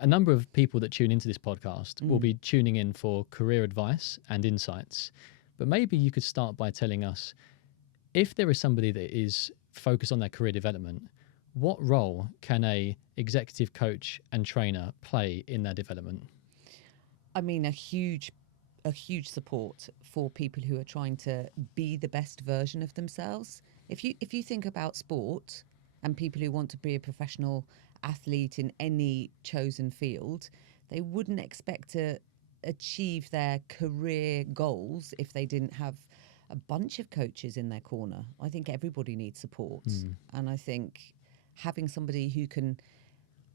a number of people that tune into this podcast will be tuning in for career advice and insights. But maybe you could start by telling us, if there is somebody that is focused on their career development, what role can a executive coach and trainer play in their development? I mean, a huge support for people who are trying to be the best version of themselves. If you think about sport and people who want to be a professional athlete in any chosen field, they wouldn't expect to achieve their career goals if they didn't have a bunch of coaches in their corner. I think everybody needs support. And I think having somebody who can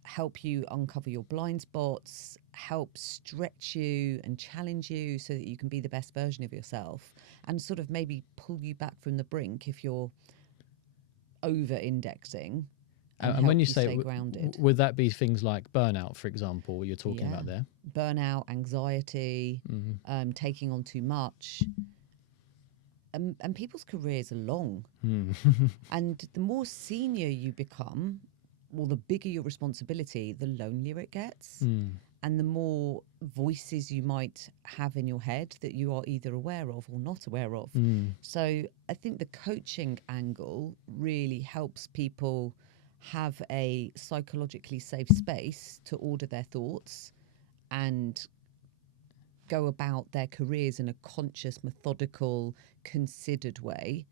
help you uncover your blind spots, help stretch you and challenge you so that you can be the best version of yourself, and sort of maybe pull you back from the brink if you're over indexing, and when you say stay grounded. Would that be things like burnout, for example, you're talking about there? Burnout, anxiety, taking on too much. And people's careers are long. And the more senior you become, well, the bigger your responsibility, the lonelier it gets. And the more voices you might have in your head that you are either aware of or not aware of. So I think the coaching angle really helps people have a psychologically safe space to order their thoughts and go about their careers in a conscious, methodical, considered way.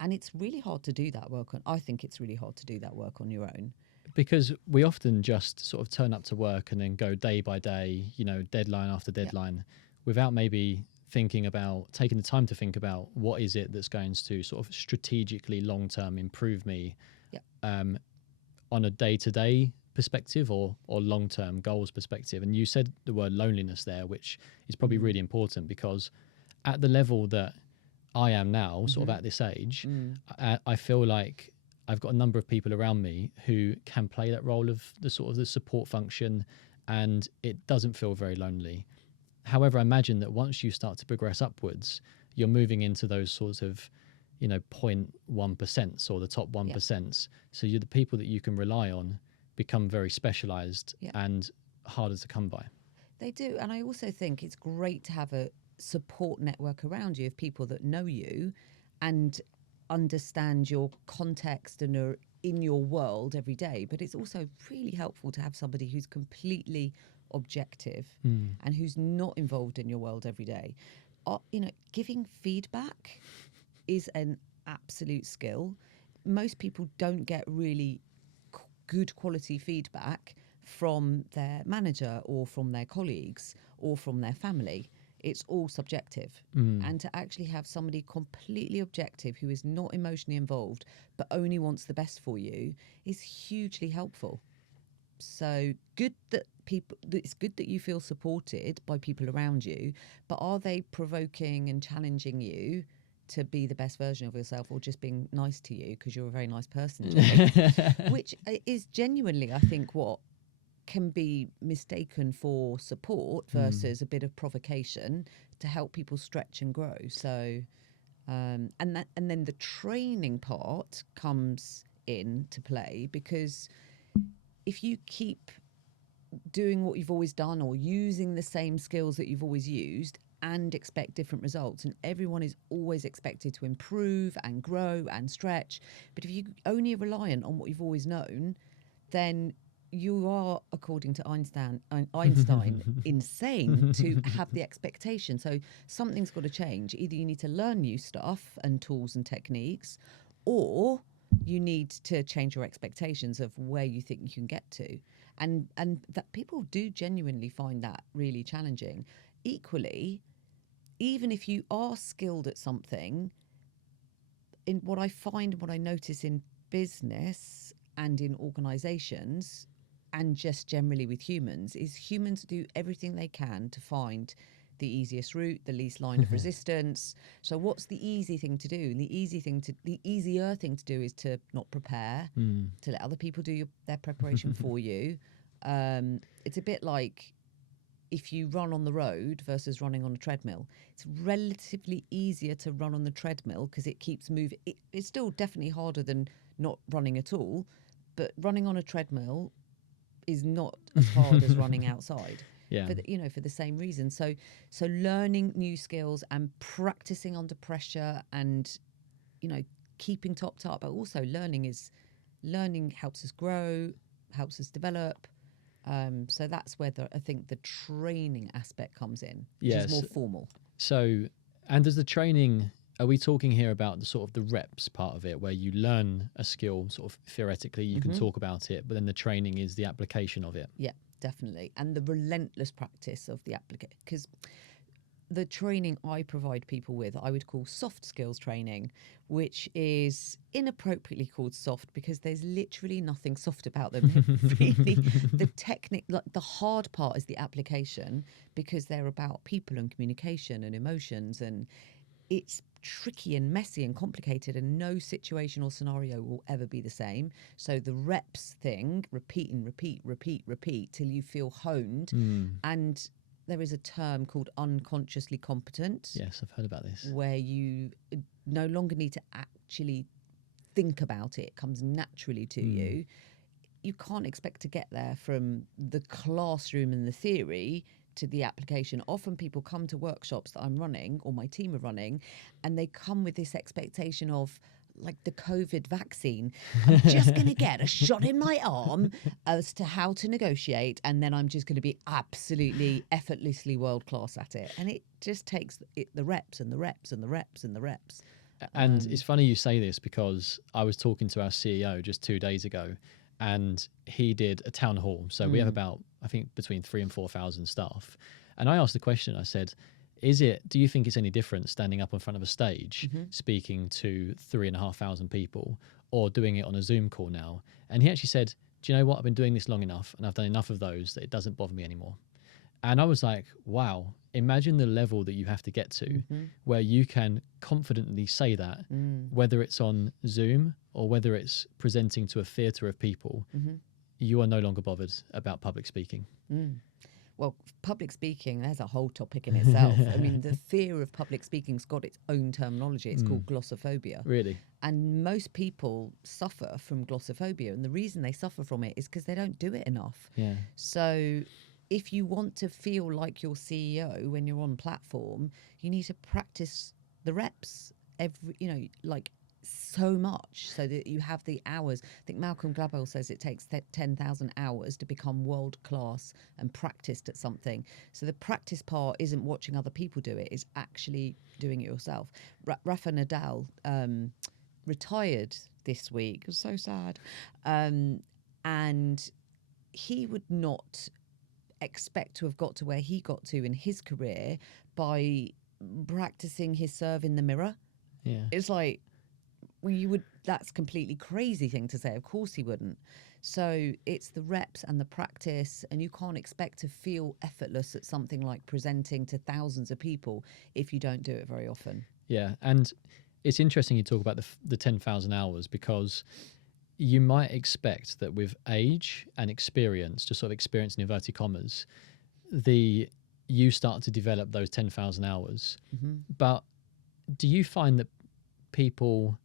And it's really hard to do that work on. I think it's really hard to do that work on your own. Because we often just sort of turn up to work and then go day by day, deadline after deadline, without maybe taking the time to think about what is it that's going to sort of strategically long-term improve me on a day-to-day perspective or long-term goals perspective. And you said the word loneliness there, which is probably really important, because at the level that I am now, sort of at this age, I feel like I've got a number of people around me who can play that role of the sort of the support function, and it doesn't feel very lonely. However, I imagine that once you start to progress upwards, you're moving into those sorts of 0.1% or the top 1%. So you're the people that you can rely on become very specialized and harder to come by. They do. And I also think it's great to have a support network around you of people that know you and understand your context and are in your world every day. But it's also really helpful to have somebody who's completely objective and who's not involved in your world every day. Giving feedback is an absolute skill. Most people don't get really good quality feedback from their manager or from their colleagues or from their family. It's all subjective. And to actually have somebody completely objective who is not emotionally involved but only wants the best for you is hugely helpful. So it's good that you feel supported by people around you, but are they provoking and challenging you to be the best version of yourself, or just being nice to you because you're a very nice person, which is genuinely, I think, what can be mistaken for support versus a bit of provocation to help people stretch and grow. So, and then the training part comes into play, because if you keep doing what you've always done or using the same skills that you've always used and expect different results, and everyone is always expected to improve and grow and stretch, but if you're only reliant on what you've always known, then you are, according to Einstein, insane to have the expectation. So something's got to change. Either you need to learn new stuff and tools and techniques, or you need to change your expectations of where you think you can get to. And that people do genuinely find that really challenging. Equally, even if you are skilled at something, in what I notice in business and in organizations and just generally with humans, is humans do everything they can to find the easiest route, the least line of resistance. So what's the easy thing to do? And the easier thing to do is to not prepare, to let other people do their preparation for you. It's a bit like if you run on the road versus running on a treadmill. It's relatively easier to run on the treadmill because it keeps moving. It's still definitely harder than not running at all, but running on a treadmill is not as hard as running outside. Yeah. For for the same reason. So learning new skills and practicing under pressure, and keeping topped up, but also learning helps us grow, helps us develop. So that's where I think the training aspect comes in, which is more formal. So, and does the training, are we talking here about the sort of the reps part of it, where you learn a skill sort of theoretically, you can talk about it, but then the training is the application of it? Yeah, definitely. And the relentless practice of the application, because the training I provide people with, I would call soft skills training, which is inappropriately called soft because there's literally nothing soft about them. Really, the technique, like the hard part is the application, because they're about people and communication and emotions, and it's tricky and messy and complicated, and no situation or scenario will ever be the same. So the reps thing, repeat and repeat till you feel honed. And there is a term called unconsciously competent. Yes, I've heard about this. Where you no longer need to actually think about it. It comes naturally to you. You can't expect to get there from the classroom and the theory to the application. Often people come to workshops that I'm running or my team are running, and they come with this expectation of, like the COVID vaccine, I'm just going to get a shot in my arm as to how to negotiate, and then I'm just going to be absolutely effortlessly world class at it. And it just takes the reps and the reps and the reps and the reps. And it's funny you say this, because I was talking to our CEO just 2 days ago, and he did a town hall. So we have about, I think, between 3,000 and 4,000 staff. And I asked the question, I said, do you think it's any different standing up in front of a stage speaking to 3,500 people, or doing it on a Zoom call now? And he actually said, do you know what? I've been doing this long enough, and I've done enough of those that it doesn't bother me anymore. And I was like, wow, imagine the level that you have to get to where you can confidently say that, whether it's on Zoom or whether it's presenting to a theatre of people, you are no longer bothered about public speaking. Well, public speaking, there's a whole topic in itself. I mean, the fear of public speaking's got its own terminology. It's called glossophobia. Really? And most people suffer from glossophobia. And the reason they suffer from it is because they don't do it enough. Yeah. So if you want to feel like your CEO when you're on platform, you need to practice the reps like so much, so that you have the hours. I think Malcolm Gladwell says it takes 10,000 hours to become world class and practiced at something. So the practice part isn't watching other people do it, it's actually doing it yourself. Rafa Nadal retired this week. It was so sad. And he would not expect to have got to where he got to in his career by practicing his serve in the mirror. Yeah. It's like, that's a completely crazy thing to say. Of course he wouldn't. So it's the reps and the practice, and you can't expect to feel effortless at something like presenting to thousands of people if you don't do it very often. Yeah. And it's interesting you talk about the 10,000 hours, because you might expect that with age and experience, just sort of experience in inverted commas, you start to develop those 10,000 hours. But do you find that people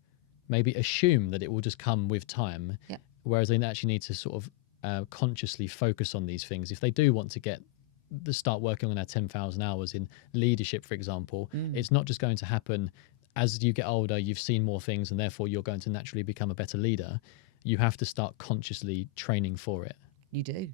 maybe assume that it will just come with time, whereas they actually need to sort of consciously focus on these things? If they do want to start working on their 10,000 hours in leadership, for example, it's not just going to happen as you get older, you've seen more things, and therefore you're going to naturally become a better leader. You have to start consciously training for it. You do.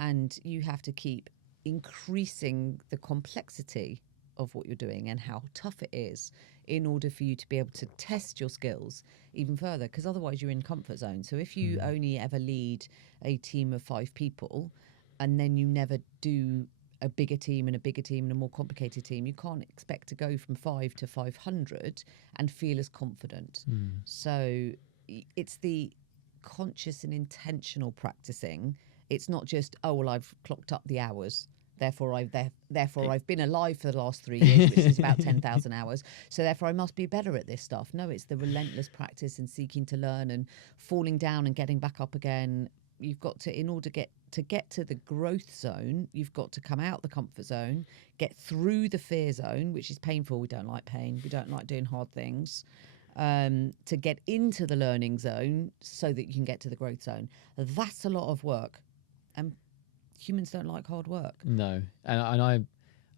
And you have to keep increasing the complexity of what you're doing and how tough it is, in order for you to be able to test your skills even further, because otherwise you're in comfort zone. So if you only ever lead a team of 5 people, and then you never do a bigger team and a bigger team and a more complicated team, you can't expect to go from 5 to 500 and feel as confident. So it's the conscious and intentional practicing. It's not just, oh, well, I've clocked up the hours, therefore I've been alive for the last 3 years, which is about 10,000 hours, so therefore I must be better at this stuff. No, it's the relentless practice and seeking to learn and falling down and getting back up again. You've got to, in order to get to the growth zone, you've got to come out the comfort zone, get through the fear zone, which is painful. We don't like pain. We don't like doing hard things. To get into the learning zone so that you can get to the growth zone. That's a lot of work. And humans don't like hard work. No, and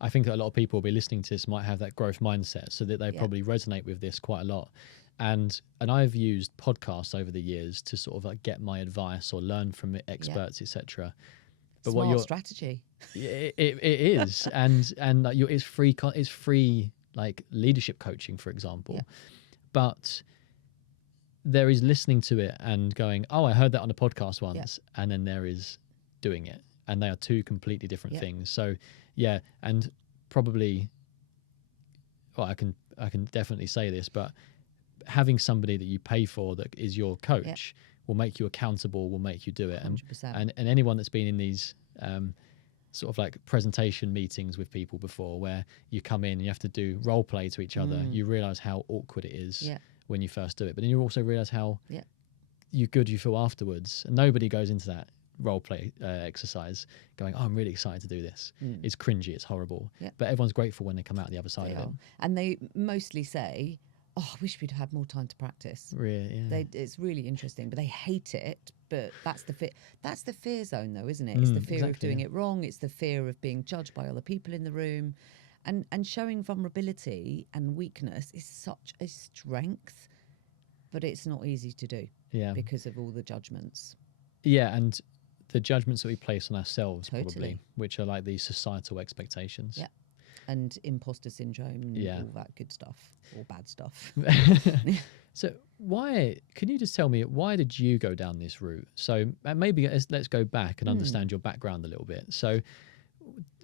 I think that a lot of people will be listening to this might have that growth mindset, so that they probably resonate with this quite a lot. And I've used podcasts over the years to sort of like get my advice or learn from experts, etc. But Smart what your strategy. it is, and like it's free like leadership coaching, for example. But there is listening to it and going, oh, I heard that on a podcast once, and then there is doing it, and they are two completely different things. So yeah, and probably, well, I can definitely say this, but having somebody that you pay for that is your coach will make you accountable, will make you do it. 100%. And anyone that's been in these sort of like presentation meetings with people before, where you come in and you have to do role play to each other, you realize how awkward it is when you first do it. But then you also realize how good you feel afterwards. And nobody goes into that role play exercise going, oh, I'm really excited to do this. It's cringy, it's horrible. But everyone's grateful when they come out the other side of it. And they mostly say, oh, I wish we'd had more time to practice. Really, yeah. It's really interesting, but they hate it. But that's the fear. That's the fear zone, though, isn't it? It's the fear of doing it wrong. It's the fear of being judged by other people in the room, and showing vulnerability and weakness is such a strength, but it's not easy to do. Because of all the judgments. Yeah, and the judgments that we place on ourselves, probably, which are like these societal expectations. Yeah. And imposter syndrome and all that good stuff, or bad stuff. So can you just tell me, why did you go down this route? So maybe let's go back and understand your background a little bit. So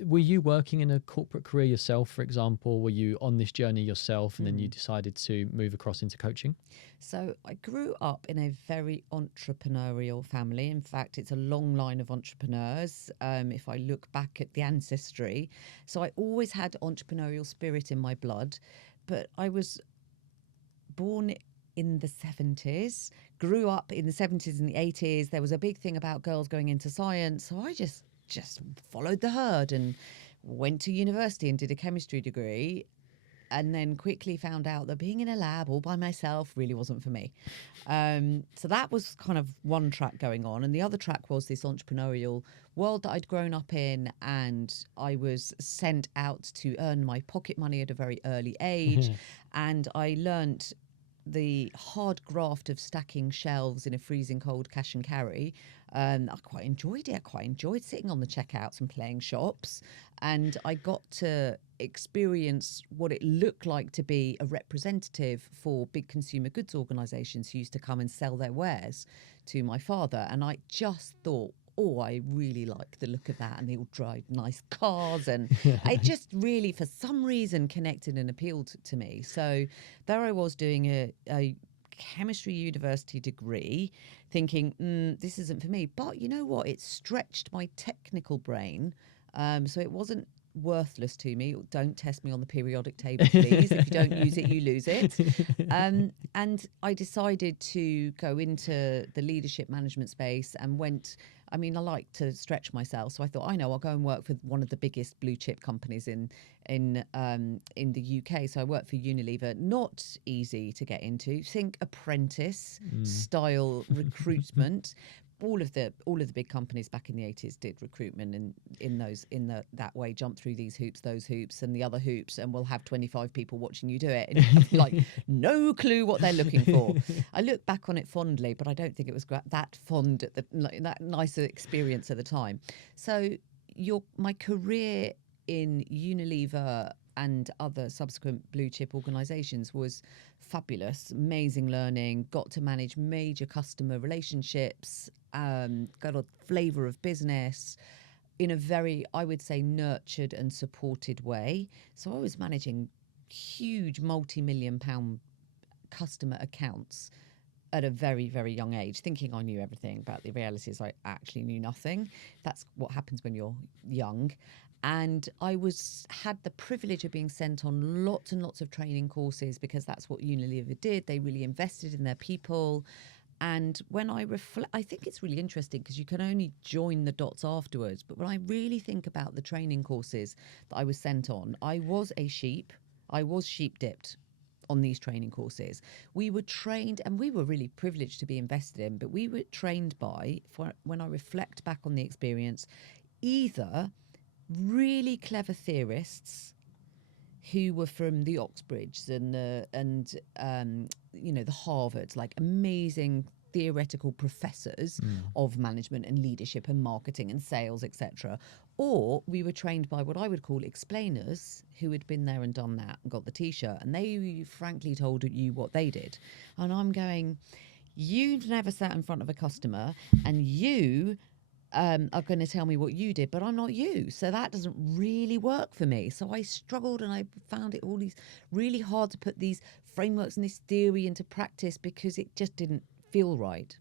were you working in a corporate career yourself, for example? Were you on this journey yourself, and then you decided to move across into coaching? So I grew up in a very entrepreneurial family. In fact, it's a long line of entrepreneurs, if I look back at the ancestry. So I always had entrepreneurial spirit in my blood, but I was born in the 70s, grew up in the 70s and the 80s. There was a big thing about girls going into science. So I just followed the herd and went to university and did a chemistry degree, and then quickly found out that being in a lab all by myself really wasn't for me. So that was kind of one track going on. And the other track was this entrepreneurial world that I'd grown up in, and I was sent out to earn my pocket money at a very early age. And I learnt the hard graft of stacking shelves in a freezing cold cash and carry. I quite enjoyed it. I quite enjoyed sitting on the checkouts and playing shops. And I got to experience what it looked like to be a representative for big consumer goods organisations who used to come and sell their wares to my father. And I just thought, oh, I really like the look of that, and they all drive nice cars, and it just really, for some reason, connected and appealed to me. So there I was doing a chemistry university degree, thinking, this isn't for me. But you know what? It stretched my technical brain, so it wasn't worthless to me. Don't test me on the periodic table, please. If you don't use it, you lose it. And I decided to go into the leadership management space and went. I mean, I like to stretch myself, so I thought, I'll go and work for one of the biggest blue chip companies in the UK. So I worked for Unilever. Not easy to get into. Think apprentice style recruitment. All of the big companies back in the 80s did recruitment in that way, jump through these hoops, those hoops, and the other hoops, and we'll have 25 people watching you do it. And you have like no clue what they're looking for. I look back on it fondly, but I don't think it was that fond at that nicer experience at the time. So my career in Unilever and other subsequent blue chip organisations was fabulous, amazing learning, got to manage major customer relationships, got a flavour of business in a very, I would say, nurtured and supported way. So I was managing huge multi-million-pound customer accounts at a very, very young age, thinking I knew everything, but the reality is I actually knew nothing. That's what happens when you're young. And I had the privilege of being sent on lots and lots of training courses, because that's what Unilever did. They really invested in their people. And when I reflect, I think it's really interesting because you can only join the dots afterwards. But when I really think about the training courses that I was sent on, I was a sheep. I was sheep dipped on these training courses. We were trained, and we were really privileged to be invested in, but we were trained by, when I reflect back on the experience, either really clever theorists who were from the Oxbridges and the Harvards, like amazing theoretical professors of management and leadership and marketing and sales, etc. Or we were trained by what I would call explainers who had been there and done that and got the t-shirt, and they frankly told you what they did. And I'm going, you've never sat in front of a customer, and you are going to tell me what you did, but I'm not you. So that doesn't really work for me. So I struggled, and I found it all these really hard to put these frameworks and this theory into practice because it just didn't feel right.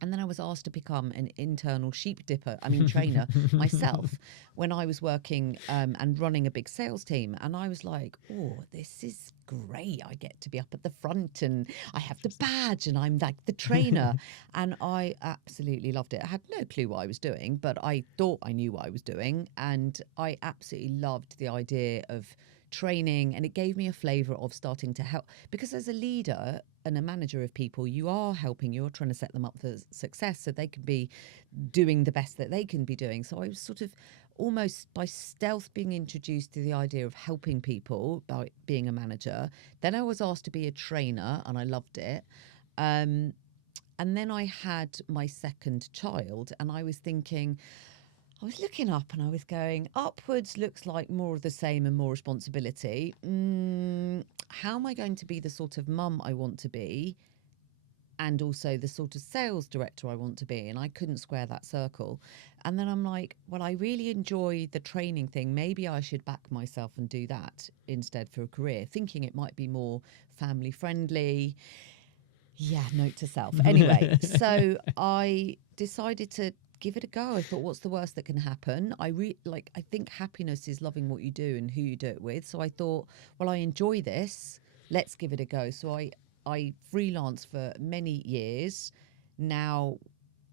And then I was asked to become an internal trainer myself when I was working and running a big sales team. And I was like, oh, this is great. I get to be up at the front and I have the badge and I'm like the trainer. And I absolutely loved it. I had no clue what I was doing, but I thought I knew what I was doing. And I absolutely loved the idea of training, and it gave me a flavour of starting to help, because as a leader and a manager of people, you're trying to set them up for success so they can be doing the best that they can be doing. So I was sort of almost by stealth being introduced to the idea of helping people by being a manager. Then I was asked to be a trainer, and I loved it. And then I had my second child, and I was looking up and I was going, upwards looks like more of the same and more responsibility. How am I going to be the sort of mum I want to be, and also the sort of sales director I want to be? And I couldn't square that circle. And then I'm like, well, I really enjoy the training thing. Maybe I should back myself and do that instead for a career, thinking it might be more family friendly. Yeah, note to self. Anyway, so I decided to give it a go. I thought, what's the worst that can happen? I think happiness is loving what you do and who you do it with. So I thought, well, I enjoy this. Let's give it a go. So I freelanced for many years. Now,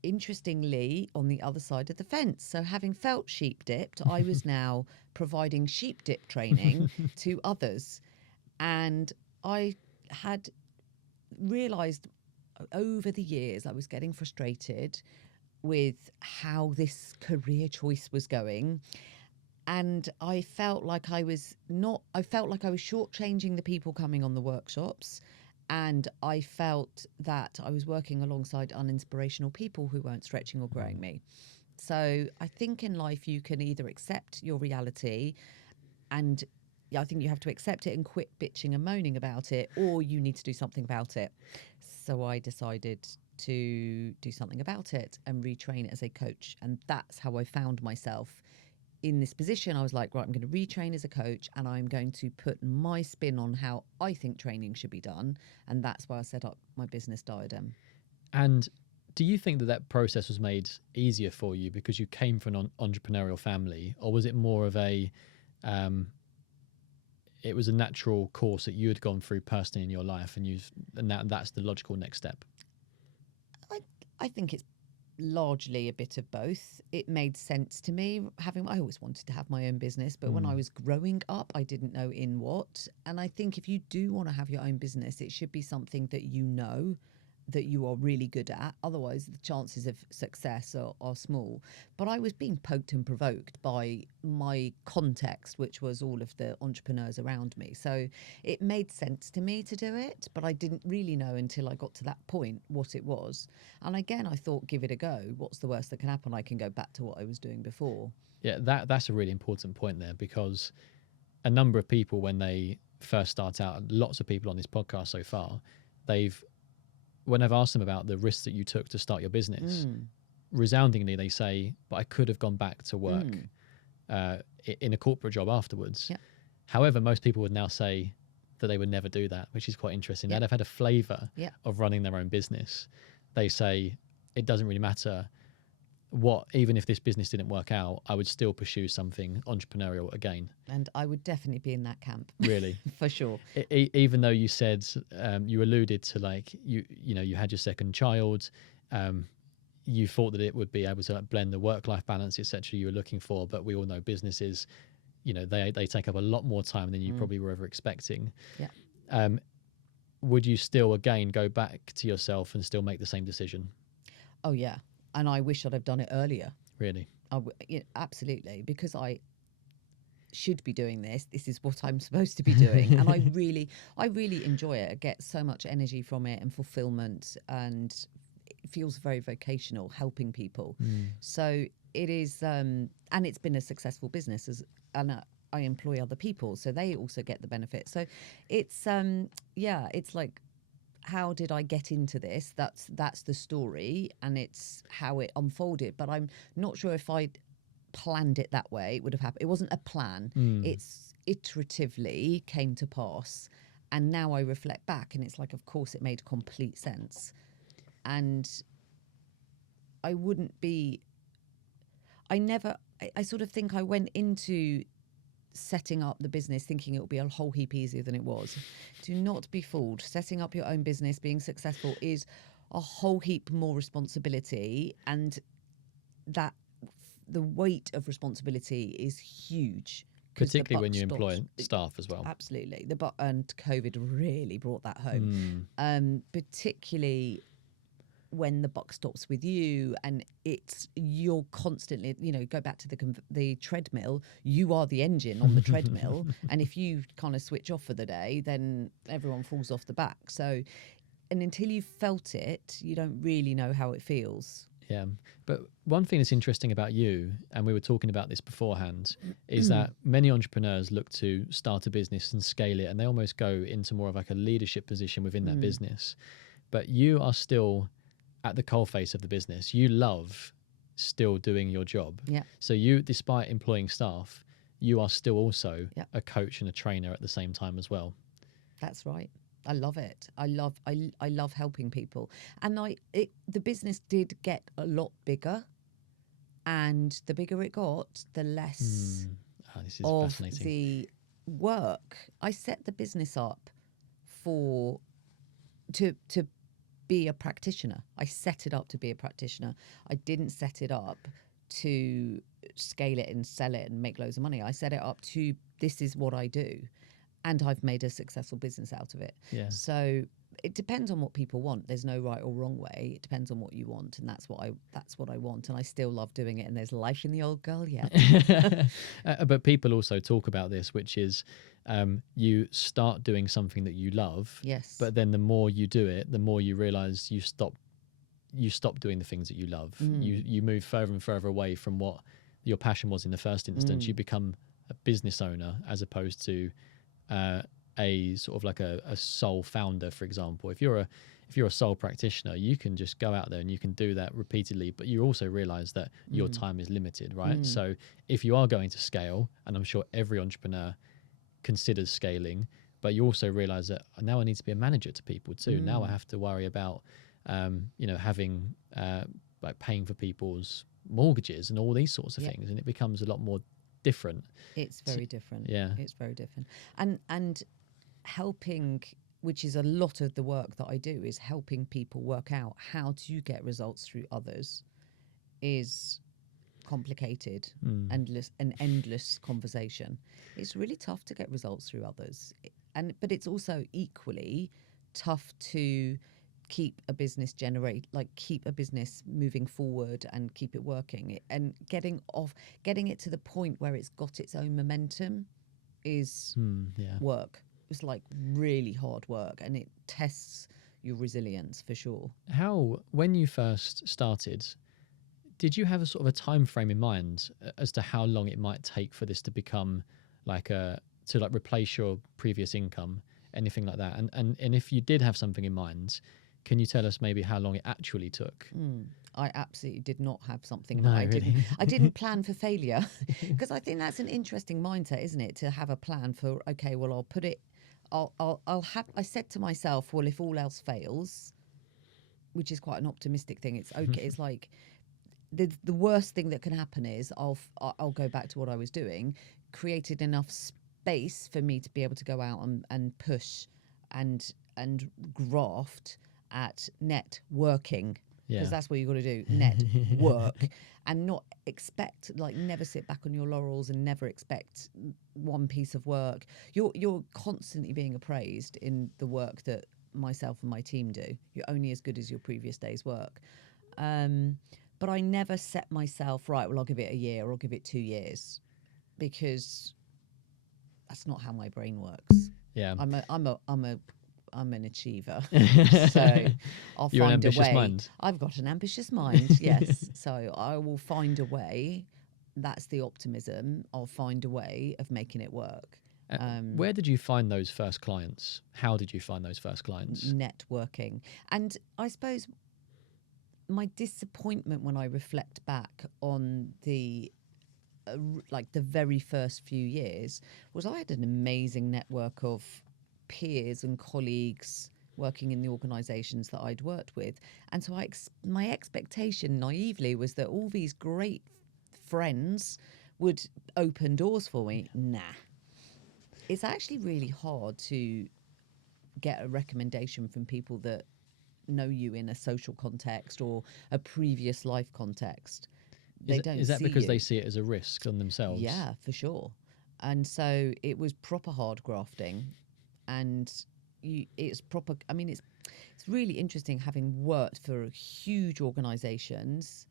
interestingly, on the other side of the fence. So having felt sheep dipped, I was now providing sheep dip training to others. And I had realised over the years I was getting frustrated with how this career choice was going, and I felt like I was shortchanging the people coming on the workshops, and I felt that I was working alongside uninspirational people who weren't stretching or growing me. So I think in life you can either accept your reality, and I think you have to accept it and quit bitching and moaning about it, or you need to do something about it. So I decided to do something about it and retrain as a coach. And that's how I found myself in this position. I was like, right, I'm going to retrain as a coach, and I'm going to put my spin on how I think training should be done. And that's why I set up my business, Diadem. And do you think that process was made easier for you because you came from an entrepreneurial family, or was it more of it was a natural course that you had gone through personally in your life, and that's the logical next step? I think it's largely a bit of both. It made sense to me. I always wanted to have my own business, but when I was growing up, I didn't know in what. And I think if you do want to have your own business, it should be something that you know that you are really good at. Otherwise, the chances of success are small. But I was being poked and provoked by my context, which was all of the entrepreneurs around me. So it made sense to me to do it, but I didn't really know until I got to that point what it was. And again, I thought, give it a go. What's the worst that can happen? I can go back to what I was doing before. Yeah, that's a really important point there, because a number of people, when they first start out, lots of people on this podcast so far, when I've asked them about the risks that you took to start your business, resoundingly they say, but I could have gone back to work in a corporate job afterwards. Yeah. However, most people would now say that they would never do that, which is quite interesting. Yeah. They've had a flavour of running their own business. They say it doesn't really matter even if this business didn't work out, I would still pursue something entrepreneurial again. And I would definitely be in that camp. Really? For sure. Even though you said, you alluded to you had your second child, you thought that it would be able to blend the work-life balance, etc. you were looking for, but we all know businesses, they take up a lot more time than you probably were ever expecting. Yeah. would you still again go back to yourself and still make the same decision? Oh yeah, and I wish I'd have done it earlier. Really? Absolutely, because I should be doing this. This is what I'm supposed to be doing, and I really enjoy it. I get so much energy from it and fulfillment, and it feels very vocational, helping people. So it is, and it's been a successful business and I employ other people, so they also get the benefit. So it's it's like, how did I get into this? That's the story, and it's how it unfolded. But I'm not sure if I'd planned it that way, it would have happened. It wasn't a plan. It's iteratively came to pass, and now I reflect back, and it's like, of course, it made complete sense. And I wouldn't be. I sort of think I went into setting up the business thinking it would be a whole heap easier than it was. Do not be fooled. Setting up your own business, being successful, is a whole heap more responsibility, and that the weight of responsibility is huge. Particularly when you employ staff as well. Absolutely. And COVID really brought that home. Particularly when the buck stops with you, and you're constantly, go back to the treadmill. You are the engine on the treadmill, and if you kind of switch off for the day, then everyone falls off the back. So, and until you've felt it, you don't really know how it feels. Yeah, but one thing that's interesting about you, and we were talking about this beforehand, is that many entrepreneurs look to start a business and scale it, and they almost go into more of like a leadership position within that business. But you are still at the coalface of the business. You love still doing your job. Yeah. So you, despite employing staff, you are still also a coach and a trainer at the same time as well. That's right. I love it. I love helping people. And the business did get a lot bigger, and the bigger it got, the less This is of fascinating. the work. I set the business up to be a practitioner. I set it up to be a practitioner. I didn't set it up to scale it and sell it and make loads of money. I set it up to, this is what I do, and I've made a successful business out of it. Yeah. So it depends on what people want. There's no right or wrong way. It depends on what you want, and that's what I want. And I still love doing it. And there's life in the old girl yet. But people also talk about this, which is you start doing something that you love. Yes. But then the more you do it, the more you realize you stop doing the things that you love. You move further and further away from what your passion was in the first instance. You become a business owner as opposed to a sort of like a sole founder, for example. If you're a sole practitioner, you can just go out there and you can do that repeatedly, but you also realize that your time is limited, right? So if you are going to scale, and I'm sure every entrepreneur considers scaling, but you also realize that now I need to be a manager to people too. Now I have to worry about having like paying for people's mortgages and all these sorts of things, and it becomes a lot more different. It's very different. Yeah. It's very different. And helping, which is a lot of the work that I do, is helping people work out how to get results through others, is complicated, an endless conversation. It's really tough to get results through others, but it's also equally tough to keep a business keep a business moving forward and keep it working, and getting it to the point where it's got its own momentum is work. It's like really hard work, and it tests your resilience for sure. When you first started, did you have a sort of a time frame in mind as to how long it might take for this to become to replace your previous income, anything like that? And if you did have something in mind, can you tell us maybe how long it actually took? I absolutely did not have something. No, really? I didn't plan for failure, because I think that's an interesting mindset, isn't it? To have a plan for, okay, well, I'll put it. I said to myself, well, if all else fails, which is quite an optimistic thing, it's okay. It's like the worst thing that can happen is I'll go back to what I was doing, created enough space for me to be able to go out and push and graft at networking because Yeah. that's what you got to do. Network, and not expect, like, never sit back on your laurels and never expect one piece of work. You're constantly being appraised in the work that myself and my team do. You're only as good as your previous day's work. But I never set myself, right, well, I'll give it a year or I'll give it 2 years, because that's not how my brain works. Yeah. I'm an achiever. So I'll You're an find a ambitious way. mind. I've got an ambitious mind, yes. So I will find a way. That's the optimism. I'll find a way of making it work. Where did you find those first clients? How did you find those first clients? Networking. And I suppose my disappointment when I reflect back on the like the very first few years was I had an amazing network of peers and colleagues working in the organisations that I'd worked with, and so my expectation naively was that all these great friends would open doors for me. Nah, it's actually really hard to get a recommendation from people that know you in a social context or a previous life contest. They don't Is that see because you. they see it as a risk on themselves? Yeah, for sure. And so it was proper hard grafting, and it's proper. I mean, it's really interesting having worked for huge organisations,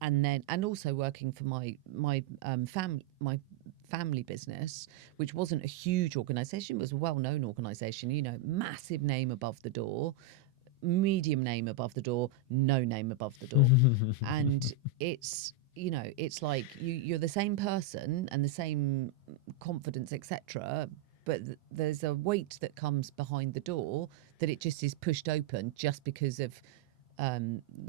and also working for my family business, which wasn't a huge organisation, it was a well-known organisation. You know, massive name above the door, medium name above the door, no name above the door. And it's, you know, it's like you're the same person and the same confidence, etc., but there's a weight that comes behind the door that it just is pushed open just because of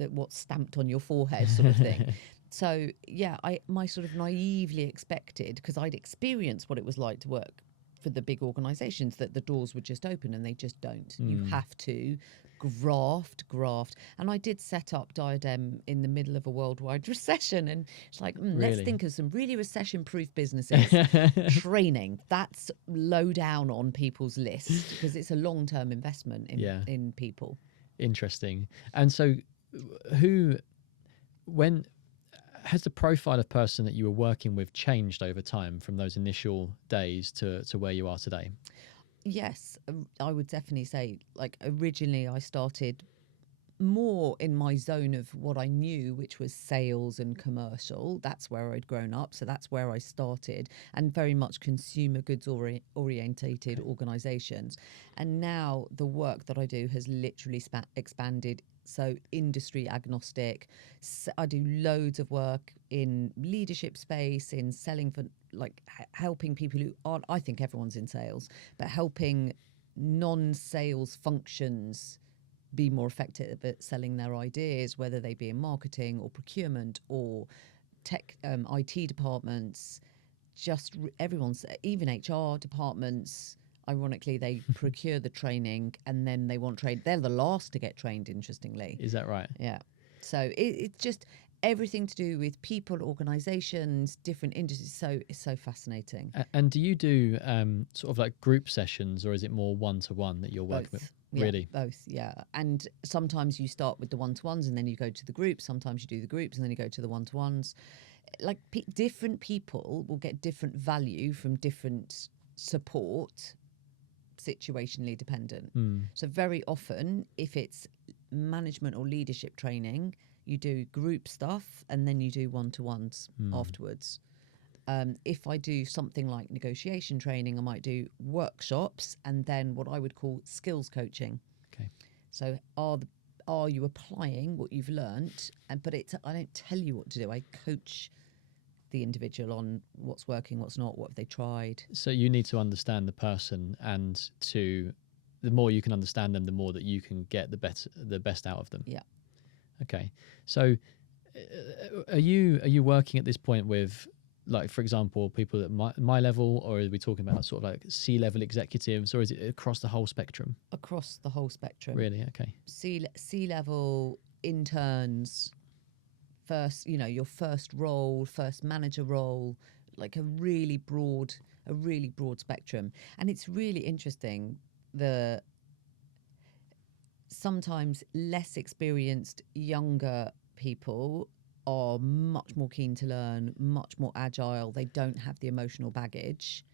what's stamped on your forehead, sort of thing. So yeah, my sort of naively expected, because I'd experienced what it was like to work for the big organisations, that the doors would just open, and they just don't. You have to graft. And I did set up Diadem in the middle of a worldwide recession, and it's like, let's think of some really recession-proof businesses. Training, that's low down on people's list, because it's a long-term investment in people. Interesting. And so when has the profile of person that you were working with changed over time from those initial days to where you are today? Yes, I would definitely say, like, originally I started more in my zone of what I knew, which was sales and commercial. That's where I'd grown up. So that's where I started, and very much consumer goods orientated organizations. And now the work that I do has literally expanded. So industry agnostic. I do loads of work in leadership space, in selling for, like, helping people who aren't, I think everyone's in sales, but helping non-sales functions be more effective at selling their ideas, whether they be in marketing or procurement or tech, IT departments, everyone's, even HR departments. Ironically, they procure the training and then they want trained. They're the last to get trained, interestingly. Is that right? Yeah. So it's just everything to do with people, organizations, different industries. So it's so fascinating. And do you do sort of like group sessions, or is it more one-to-one that you're working with? Yeah, Really? both, yeah. And sometimes you start with the one-to-ones and then you go to the groups. Sometimes you do the groups and then you go to the one-to-ones. Like, different people will get different value from different support, situationally dependent. So very often, if it's management or leadership training, you do group stuff and then you do one-to-ones afterwards. If I do something like negotiation training, I might do workshops and then what I would call skills coaching. Okay. So are you applying what you've learnt? But I don't tell you what to do. I coach the individual on what's working, what's not, what have they tried. So you need to understand the person, and the more you can understand them, the more that you can get the best out of them. Yeah. Okay. So are you working at this point with, like, for example, people at my level, or are we talking about sort of like C-level executives, or is it across the whole spectrum? Across the whole spectrum. Really? Okay. C-level interns, first, your first role, first manager role, like a really broad spectrum. And it's really interesting. sometimes less experienced, younger people are much more keen to learn, much more agile. They don't have the emotional baggage.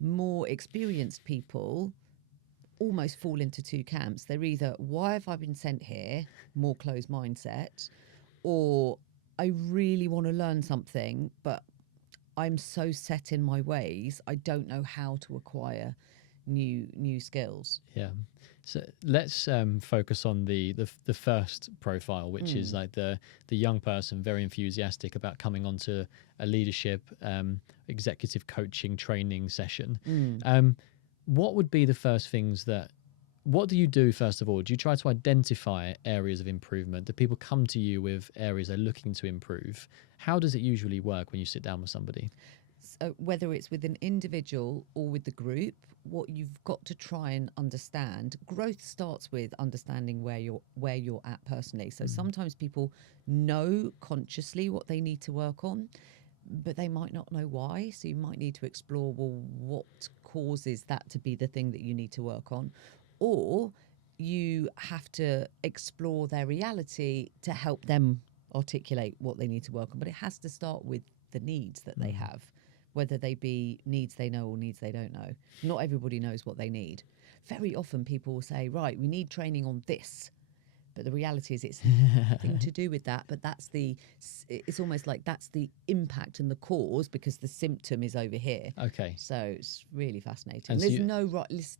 More experienced people almost fall into two camps. They're either, why have I been sent here? More closed mindset. Or I really want to learn something, but I'm so set in my ways, I don't know how to acquire new skills. Yeah. So let's focus on the first profile, which is like the young person, very enthusiastic about coming onto a leadership executive coaching training session. What would be the first things what do you do first of all? Do you try to identify areas of improvement? Do people come to you with areas they're looking to improve? How does it usually work when you sit down with somebody? So whether it's with an individual or with the group, what you've got to try and understand, growth starts with understanding where you're at personally. So sometimes people know consciously what they need to work on, but they might not know why. So you might need to explore, well, what causes that to be the thing that you need to work on? Or you have to explore their reality to help them articulate what they need to work on. But it has to start with the needs that they have, whether they be needs they know or needs they don't know. Not everybody knows what they need. Very often people will say, right, we need training on this. But the reality is it's nothing to do with that. But it's almost like that's the impact and the cause, because the symptom is over here. Okay. So it's really fascinating. And There's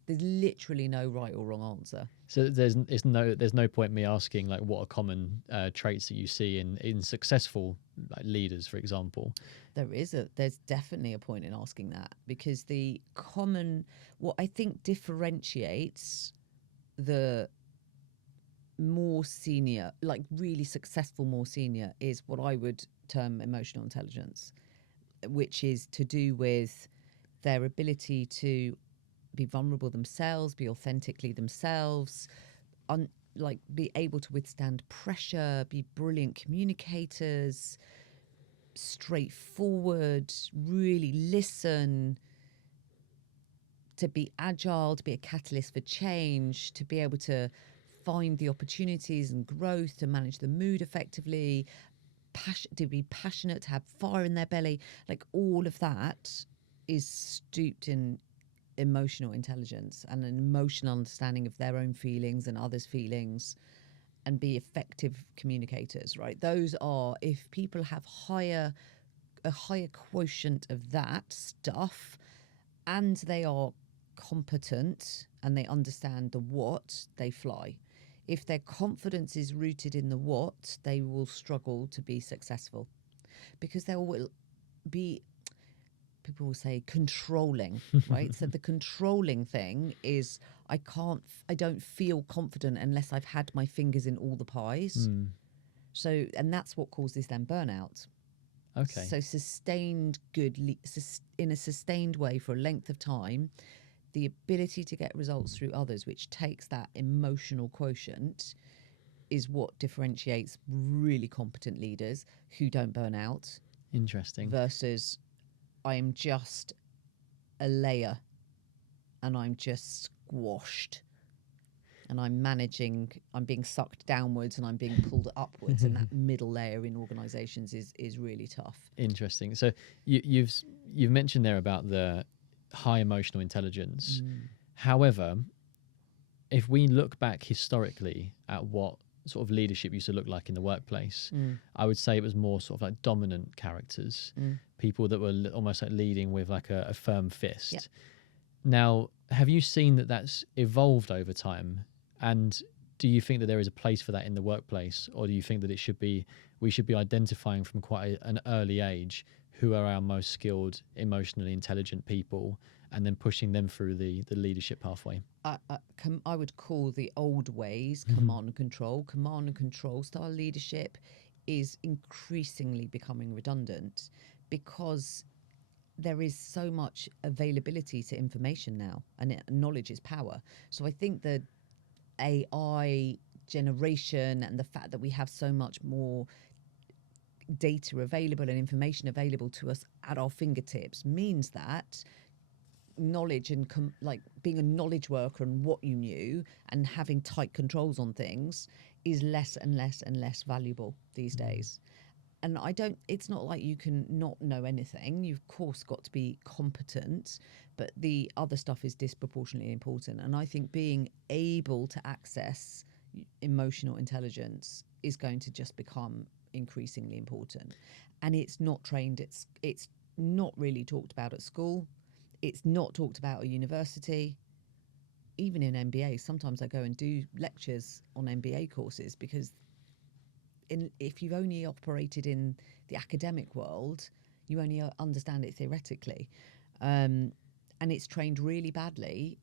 literally no right or wrong answer. So there's no point me asking like what are common traits that you see in successful like, leaders, for example. There's definitely a point in asking that, because what I think differentiates the more senior, like really successful more senior, is what I would term emotional intelligence, which is to do with their ability to be vulnerable themselves, be authentically themselves, be able to withstand pressure, be brilliant communicators, straightforward, really listen, to be agile, to be a catalyst for change, to be able to find the opportunities and growth, to manage the mood effectively, to be passionate, to have fire in their belly. Like all of that is stooped in emotional intelligence and an emotional understanding of their own feelings and others' feelings, and be effective communicators, right? Those are, if people have a higher quotient of that stuff, and they are competent and they understand the what, they fly. If their confidence is rooted in the what, they will struggle to be successful, because there will be, people will say, controlling, right? So the controlling thing is, I don't feel confident unless I've had my fingers in all the pies. So, and that's what causes them burnout. Okay. So sustained in a sustained way for a length of time, the ability to get results through others, which takes that emotional quotient, is what differentiates really competent leaders who don't burn out. Interesting. Versus, I am just a layer and I'm just squashed and I'm being sucked downwards and I'm being pulled upwards, and that middle layer in organizations is really tough. Interesting. So you've mentioned there about the high emotional intelligence. However, if we look back historically at what sort of leadership used to look like in the workplace, I would say it was more sort of like dominant characters, people that were almost like leading with like a firm fist. Yep. Now, have you seen that that's evolved over time? And do you think that there is a place for that in the workplace, or do you think that we should be identifying from quite an early age who are our most skilled, emotionally intelligent people, and then pushing them through the leadership pathway? I would call the old ways command and control. Command and control style leadership is increasingly becoming redundant, because there is so much availability to information now, and knowledge is power. So I think the AI generation and the fact that we have so much more data available and information available to us at our fingertips means that knowledge and like being a knowledge worker and what you knew and having tight controls on things is less and less and less valuable these days. And it's not like you can not know anything. You've of course got to be competent, but the other stuff is disproportionately important. And I think being able to access emotional intelligence is going to just become increasingly important. And it's not trained, it's not really talked about at school. It's not talked about at university. Even in MBA, sometimes I go and do lectures on MBA courses because if you've only operated in the academic world, you only understand it theoretically. And it's trained really badly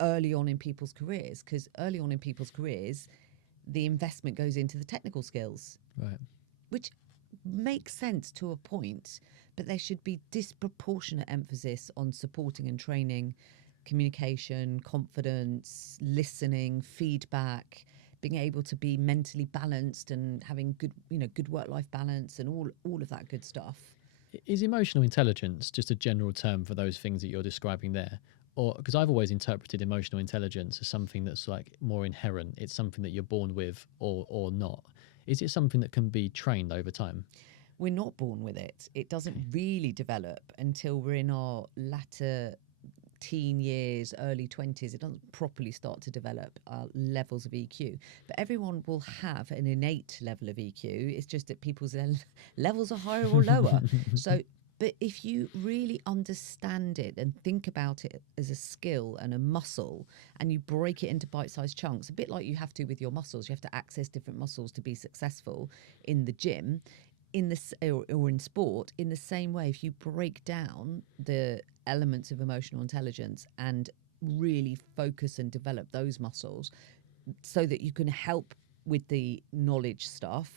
early on in people's careers, because early on in people's careers, the investment goes into the technical skills, Right. which makes sense to a point, but there should be disproportionate emphasis on supporting and training communication, confidence, listening, feedback, being able to be mentally balanced and having good work-life balance and all of that good stuff. Is emotional intelligence just a general term for those things that you're describing there? Or because I've always interpreted emotional intelligence as something that's like more inherent. It's something that you're born with or not. Is it something that can be trained over time? We're not born with it. It doesn't really develop until we're in our latter teen years, early 20s. It doesn't properly start to develop levels of EQ. But everyone will have an innate level of EQ. It's just that people's levels are higher or lower. But if you really understand it and think about it as a skill and a muscle, and you break it into bite-sized chunks, a bit like you have to with your muscles, you have to access different muscles to be successful in the gym, or in sport. In the same way, if you break down the elements of emotional intelligence and really focus and develop those muscles so that you can help with the knowledge stuff,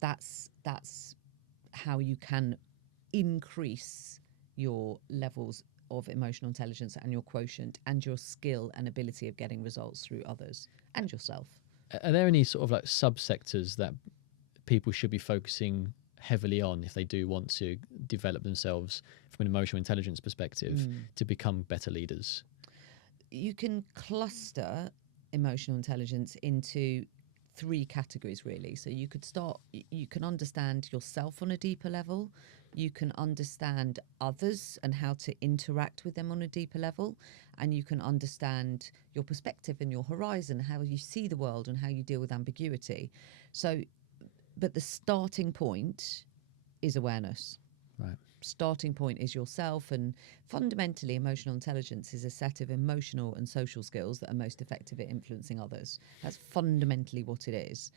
that's how you can increase your levels of emotional intelligence and your quotient and your skill and ability of getting results through others and yourself. Are there any sort of like subsectors that people should be focusing heavily on if they do want to develop themselves from an emotional intelligence perspective to become better leaders? You can cluster emotional intelligence into 3 categories, really. So you can understand yourself on a deeper level. You can understand others and how to interact with them on a deeper level. And you can understand your perspective and your horizon, how you see the world and how you deal with ambiguity. But the starting point is awareness. Right. Starting point is yourself, and fundamentally emotional intelligence is a set of emotional and social skills that are most effective at influencing others. That's fundamentally what it is.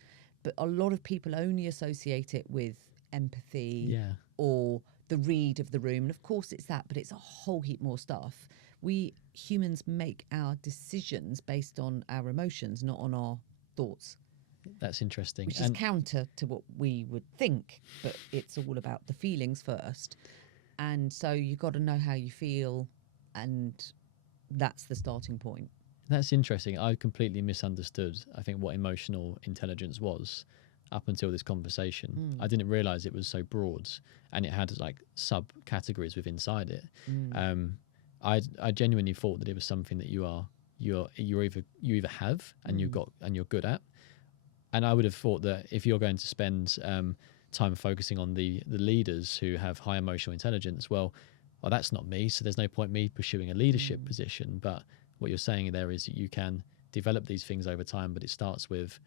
But a lot of people only associate it with empathy or the read of the room. And of course it's that, but it's a whole heap more stuff. We humans make our decisions based on our emotions, not on our thoughts. That's interesting. Which is counter to what we would think, but it's all about the feelings first. And so you've got to know how you feel, and that's the starting point. That's interesting. I completely misunderstood, I think, what emotional intelligence was up until this conversation. I didn't realize it was so broad and it had like subcategories within inside it. I genuinely thought that it was something that you either have and you're good at. And I would have thought that if you're going to spend time focusing on the leaders who have high emotional intelligence, well, that's not me, so there's no point me pursuing a leadership position. But what you're saying there is that you can develop these things over time, but it starts with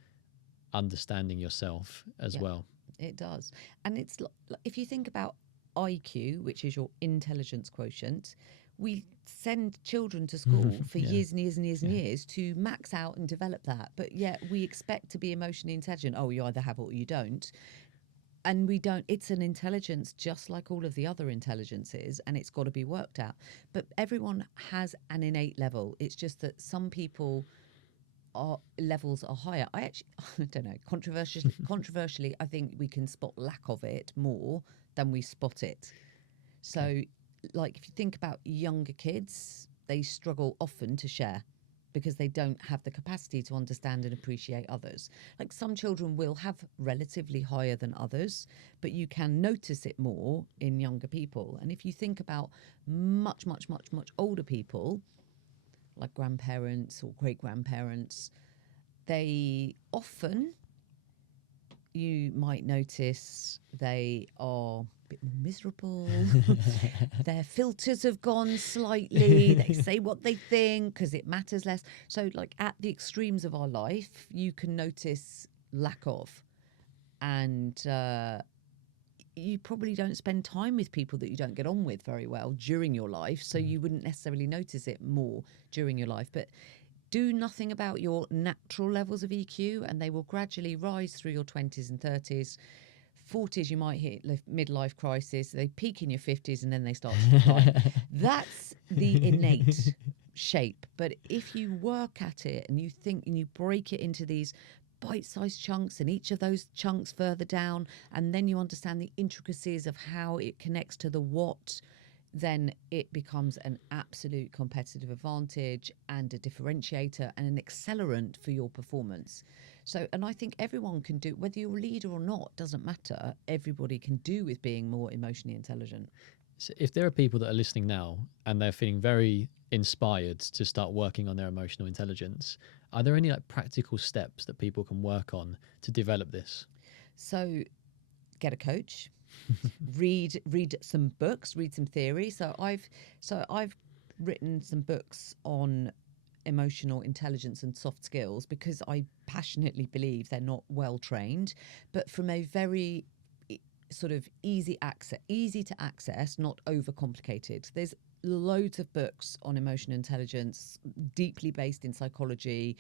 understanding yourself as well. It does. And it's if you think about IQ, which is your intelligence quotient, we send children to school for years and years and years and years to max out and develop that. But yet we expect to be emotionally intelligent. Oh, you either have it or you don't. And we don't. It's an intelligence just like all of the other intelligences, and it's got to be worked out. But everyone has an innate level. It's just that some people levels are higher. I don't know. Controversially, I think we can spot lack of it more than we spot it. So, like if you think about younger kids, they struggle often to share because they don't have the capacity to understand and appreciate others. Like some children will have relatively higher than others, but you can notice it more in younger people. And if you think about much, much, much, much older people, like grandparents or great-grandparents, they often, you might notice they are a bit more miserable. Their filters have gone slightly. They say what they think because it matters less. So like at the extremes of our life, you can notice lack of. And you probably don't spend time with people that you don't get on with very well during your life. So you wouldn't necessarily notice it more during your life. But do nothing about your natural levels of EQ and they will gradually rise through your 20s and 30s. 40s, you might hit midlife crisis. They peak in your 50s and then they start to decline. That's the innate shape. But if you work at it and you think and you break it into these bite-sized chunks and each of those chunks further down, and then you understand the intricacies of how it connects to the what, then it becomes an absolute competitive advantage and a differentiator and an accelerant for your performance. So, and I think everyone can do, whether you're a leader or not, doesn't matter. Everybody can do with being more emotionally intelligent. So if there are people that are listening now and they're feeling very inspired to start working on their emotional intelligence, are there any like practical steps that people can work on to develop this? So get a coach. read some books, read some theory. So I've written some books on emotional intelligence and soft skills because I passionately believe they're not well trained, but from a very sort of easy to access, not overcomplicated. There's loads of books on emotional intelligence, deeply based in psychology,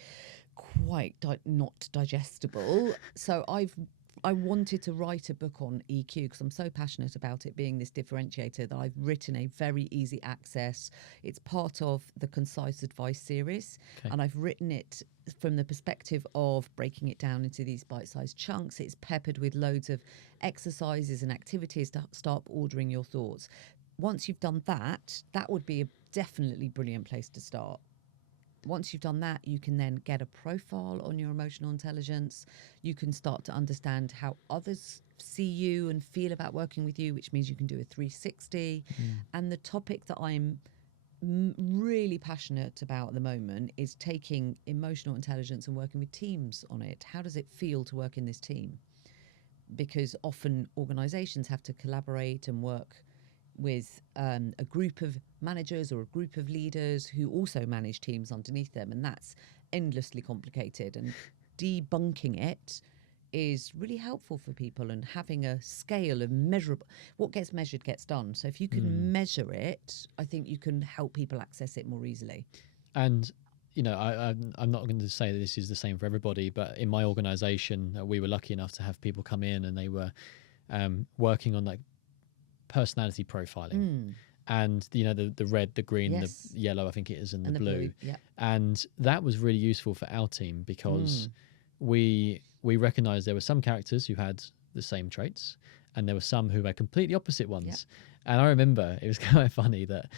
quite not digestible. So I wanted to write a book on EQ because I'm so passionate about it being this differentiator that I've written a very easy access. It's part of the Concise Advice series. Okay. And I've written it from the perspective of breaking it down into these bite-sized chunks. It's peppered with loads of exercises and activities to start ordering your thoughts. Once you've done that, that would be a definitely brilliant place to start. Once you've done that, you can then get a profile on your emotional intelligence. You can start to understand how others see you and feel about working with you, which means you can do a 360. And the topic that I'm really passionate about at the moment is taking emotional intelligence and working with teams on it. How does it feel to work in this team? Because often organizations have to collaborate and work with a group of managers or a group of leaders who also manage teams underneath them, and that's endlessly complicated, and debunking it is really helpful for people, and having a scale of measurable, what gets measured gets done. So if you can measure it, I think you can help people access it more easily. And you know, I'm not going to say that this is the same for everybody, but in my organization, we were lucky enough to have people come in and they were working on like personality profiling, and you know the red, the green, Yes. the yellow, I think it is, and the blue. Yeah. And that was really useful for our team because we recognized there were some characters who had the same traits and there were some who had completely opposite ones. Yep. And I remember it was kind of funny that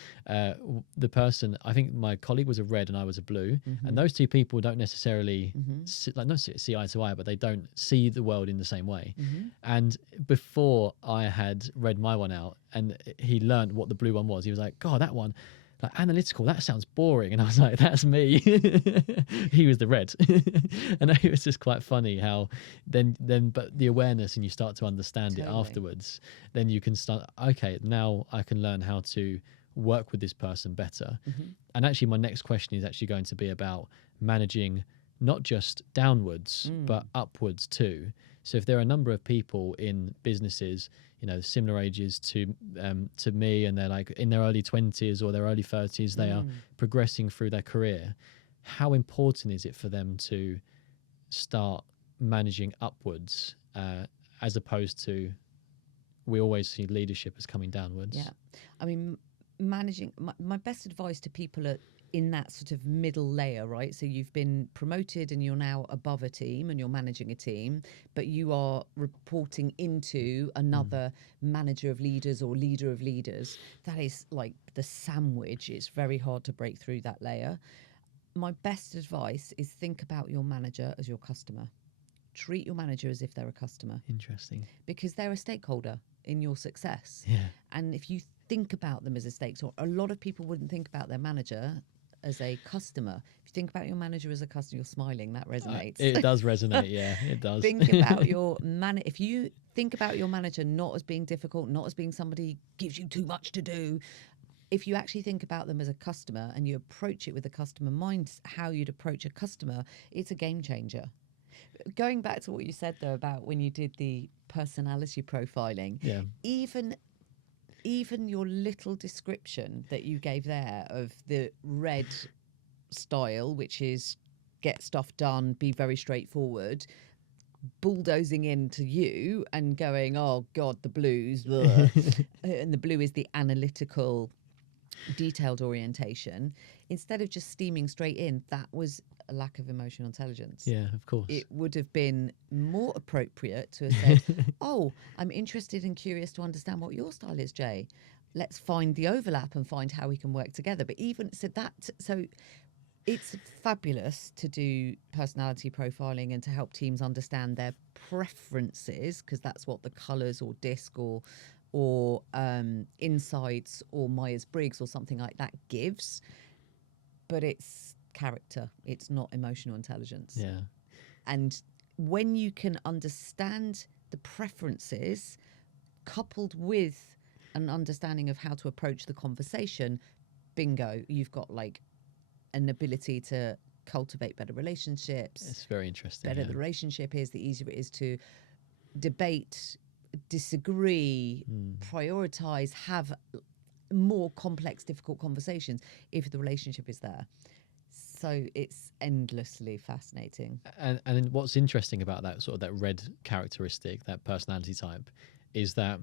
the person, I think my colleague was a red and I was a blue, and those two people don't necessarily see eye to eye, but they don't see the world in the same way. And before I had read my one out and he learned what the blue one was, he was like, God, that one, like analytical, that sounds boring. And I was like, that's me. He was the red. And it was just quite funny how then but the awareness, and you start to understand it afterwards, then you can start, okay, now I can learn how to work with this person better. And actually my next question is actually going to be about managing not just downwards but upwards too. So if there are a number of people in businesses, you know, similar ages to me, and they're like in their early 20s or their early 30s, they are progressing through their career, how important is it for them to start managing upwards as opposed to, we always see leadership as coming downwards? Yeah. I mean, managing, my best advice to people are in that sort of middle layer, right? So you've been promoted and you're now above a team and you're managing a team, but you are reporting into another manager of leaders or leader of leaders. That is like the sandwich. It's very hard to break through that layer. my best advice is think about your manager as your customer. Treat your manager as if they're a customer. Interesting. Because they're a stakeholder in your success. Yeah. And if you think about them as a stakeholder, a lot of people wouldn't think about their manager as a customer. If you think about your manager as a customer, you're smiling, that resonates. It does resonate, yeah, it does. Think about your if you think about your manager not as being difficult, not as being somebody gives you too much to do, if you actually think about them as a customer and you approach it with a customer mind, how you'd approach a customer, it's a game changer. Going back to what you said though about when you did the personality profiling, Yeah. even your little description that you gave there of the red style, which is get stuff done, be very straightforward, bulldozing into you and going, oh God, the blues, and the blue is the analytical, detailed orientation. Instead of just steaming straight in, that was a lack of emotional intelligence. Yeah, of course. It would have been more appropriate to have said, oh, I'm interested and curious to understand what your style is, Jay. Let's find the overlap and find how we can work together. But even so it's fabulous to do personality profiling and to help teams understand their preferences, because that's what the colours or disc or insights or Myers-Briggs or something like that gives. But it's character. It's not emotional intelligence. Yeah. And when you can understand the preferences coupled with an understanding of how to approach the conversation, bingo, you've got like an ability to cultivate better relationships. It's very interesting. Better the relationship is, the easier it is to debate, disagree, prioritize, have more complex, difficult conversations if the relationship is there. So it's endlessly fascinating. And then what's interesting about that sort of that red characteristic, that personality type, is that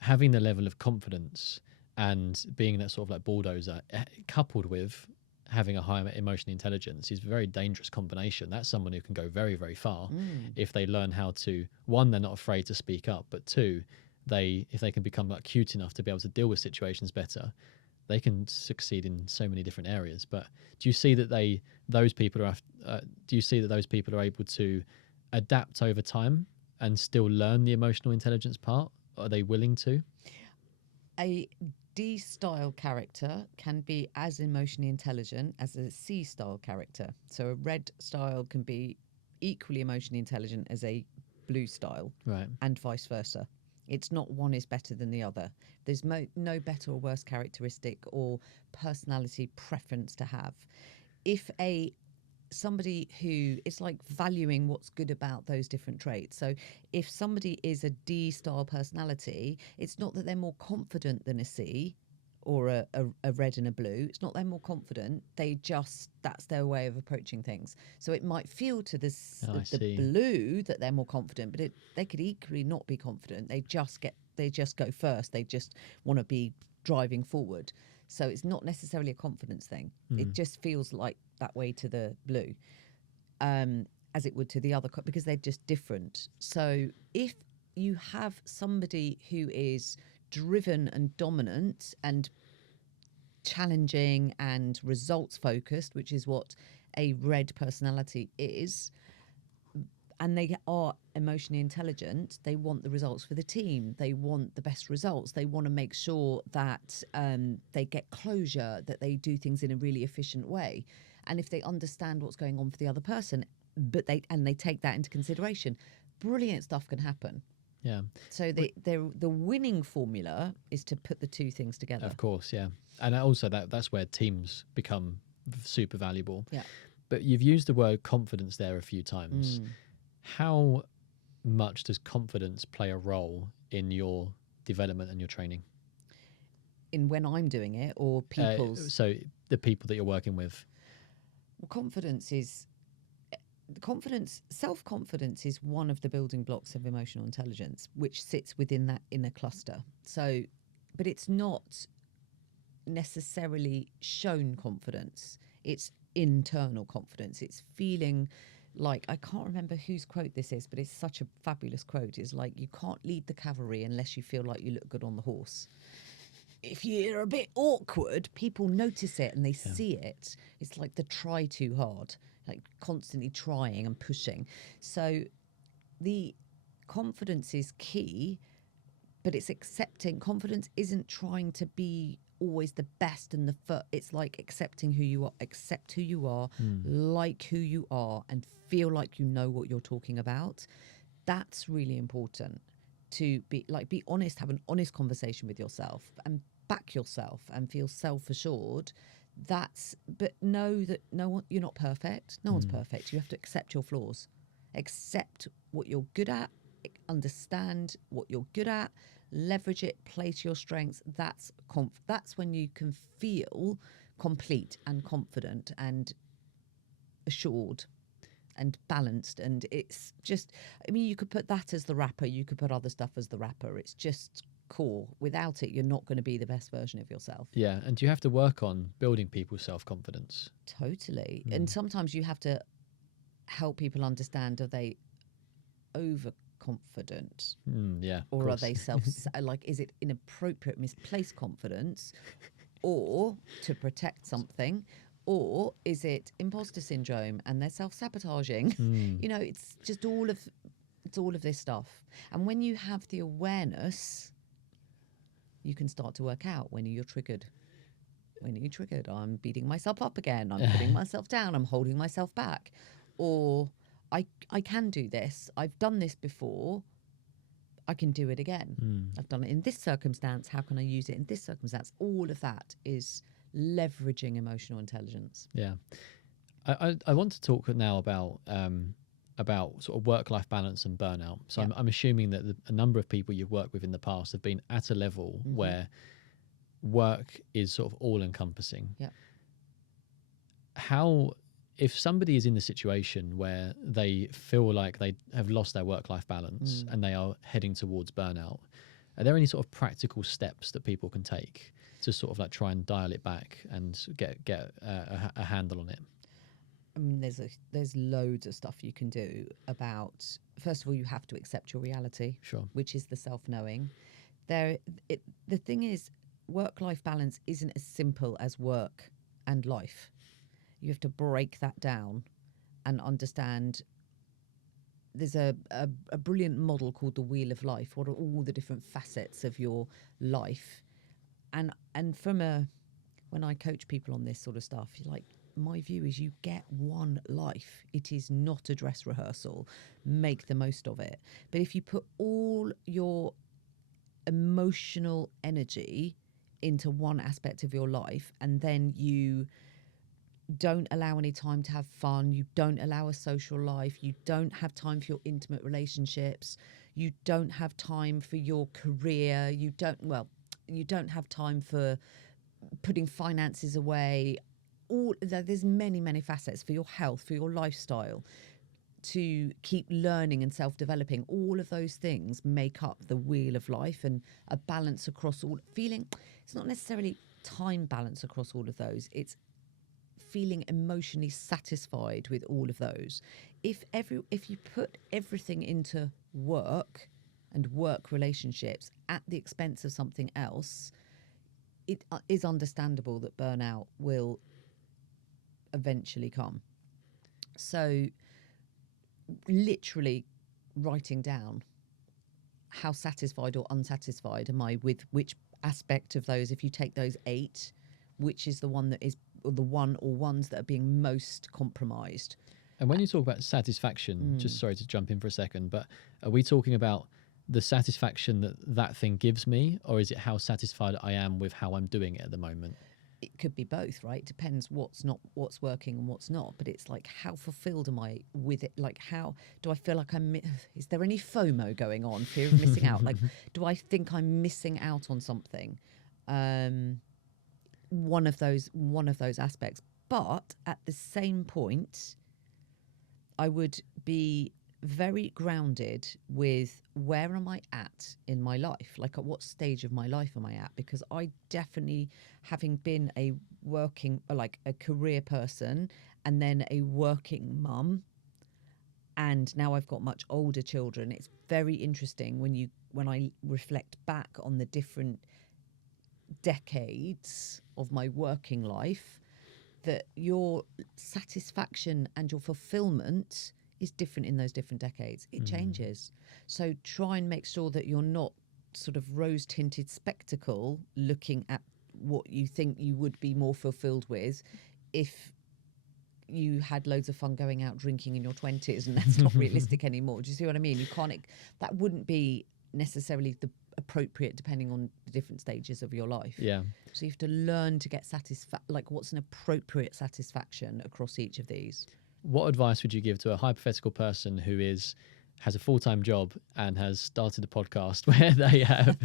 having the level of confidence and being that sort of like bulldozer, coupled with having a high emotional intelligence, is a very dangerous combination. That's someone who can go very, very far if they learn how to, one, they're not afraid to speak up, but two, if they can become like cute enough to be able to deal with situations better, they can succeed in so many different areas. But do you see that those people are able to adapt over time and still learn the emotional intelligence part? Are they willing to? A D-style character can be as emotionally intelligent as a C-style character. So a red style can be equally emotionally intelligent as a blue style, right? And vice versa. It's not one is better than the other. There's no better or worse characteristic or personality preference to have. If somebody who is like valuing what's good about those different traits. So if somebody is a D-style personality, it's not that they're more confident than a C or a red and a blue. It's not they're more confident. That's their way of approaching things. So it might feel to the blue that they're more confident, but they could equally not be confident. They just go first. They just want to be driving forward. So it's not necessarily a confidence thing. It just feels like that way to the blue, as it would to the other, because they're just different. So if you have somebody who is driven and dominant and challenging and results focused, which is what a red personality is, and they are emotionally intelligent, they want the results for the team, they want the best results, they want to make sure that they get closure, that they do things in a really efficient way. And if they understand what's going on for the other person, but they take that into consideration, brilliant stuff can happen. Yeah. So the winning formula is to put the two things together. Of course, yeah. And also that's where teams become super valuable. Yeah. But you've used the word confidence there a few times. How much does confidence play a role in your development and your training? In when I'm doing it, or people's? So the people that you're working with. Well, self-confidence is one of the building blocks of emotional intelligence, which sits within that inner cluster. So, but it's not necessarily shown confidence. It's internal confidence. It's feeling like, I can't remember whose quote this is, but it's such a fabulous quote. It's like, you can't lead the cavalry unless you feel like you look good on the horse. if you're a bit awkward, people notice it and they Yeah. see it. It's like the try too hard, like constantly trying and pushing. So the confidence is key, but it's accepting. Confidence isn't trying to be always the best and the it's like accepting who you are, accept who you are, like who you are, and feel like you know what you're talking about. That's really important, to be honest, have an honest conversation with yourself and back yourself and feel self-assured. But know that you're not perfect. No one's perfect. You have to accept your flaws, accept what you're good at, understand what you're good at, leverage it, play to your strengths. That's when you can feel complete and confident and assured and balanced. And it's just, I mean, you could put that as the wrapper, you could put other stuff as the wrapper. It's just core. Without it, you're not going to be the best version of yourself. Yeah, and you have to work on building people's self-confidence. Totally. And sometimes you have to help people understand, are they overconfident? Yeah, or are they like, is it inappropriate, misplaced confidence, or to protect something, or is it imposter syndrome and they're self-sabotaging? You know, it's just all of this stuff. And when you have the awareness, you can start to work out when you're triggered. When are you triggered? I'm beating myself up again. I'm putting myself down. I'm holding myself back. Or I can do this. I've done this before. I can do it again. I've done it in this circumstance. How can I use it in this circumstance? All of that is leveraging emotional intelligence. Yeah. I want to talk now about sort of work-life balance and burnout. So I'm assuming that a number of people you've worked with in the past have been at a level where work is sort of all-encompassing. Yeah. If somebody is in the situation where they feel like they have lost their work-life balance and they are heading towards burnout, are there any sort of practical steps that people can take to sort of like try and dial it back and get a handle on it? I mean, there's loads of stuff you can do about. First of all, you have to accept your reality, Sure. which is the self-knowing. The thing is, work-life balance isn't as simple as work and life. You have to break that down and understand. There's a brilliant model called the Wheel of Life. What are all the different facets of your life? And when I coach people on this sort of stuff, like, my view is you get one life. It is not a dress rehearsal. Make the most of it. But if you put all your emotional energy into one aspect of your life, and then you don't allow any time to have fun, you don't allow a social life, you don't have time for your intimate relationships, you don't have time for your career, you don't have time for putting finances away. There's many facets for your health, for your lifestyle, to keep learning and self-developing. All of those things make up the wheel of life, and a balance across all. It's not necessarily time balance across all of those, it's feeling emotionally satisfied with all of those. If you put everything into work and work relationships at the expense of something else, it is understandable that burnout will eventually come. So literally writing down how satisfied or unsatisfied am I with which aspect of those. If you take those 8, which is the one that is, or the one or ones that are being most compromised. And when you talk about satisfaction, just sorry to jump in for a second, but are we talking about the satisfaction that thing gives me, or is it how satisfied I am with how I'm doing it at the moment? It could be both, right? Depends what's working and what's not. But it's like, how fulfilled am I with it? Like, how do I feel like is there any FOMO going on? Fear of missing out? Like, do I think I'm missing out on something? One of those aspects. But at the same point, I would be very grounded with, where am I at in my life? Like, at what stage of my life am I at? Because I definitely, having been a career person and then a working mum, and now I've got much older children, it's very interesting when I reflect back on the different decades of my working life, that your satisfaction and your fulfillment is different in those different decades. It changes. So try and make sure that you're not sort of rose-tinted spectacle looking at what you think you would be more fulfilled with if you had loads of fun going out drinking in your 20s, and that's not realistic anymore. Do you see what I mean? You can't, that wouldn't be necessarily the appropriate depending on the different stages of your life. Yeah. So you have to learn to get like what's an appropriate satisfaction across each of these. What advice would you give to a hypothetical person who has a full-time job and has started a podcast where they have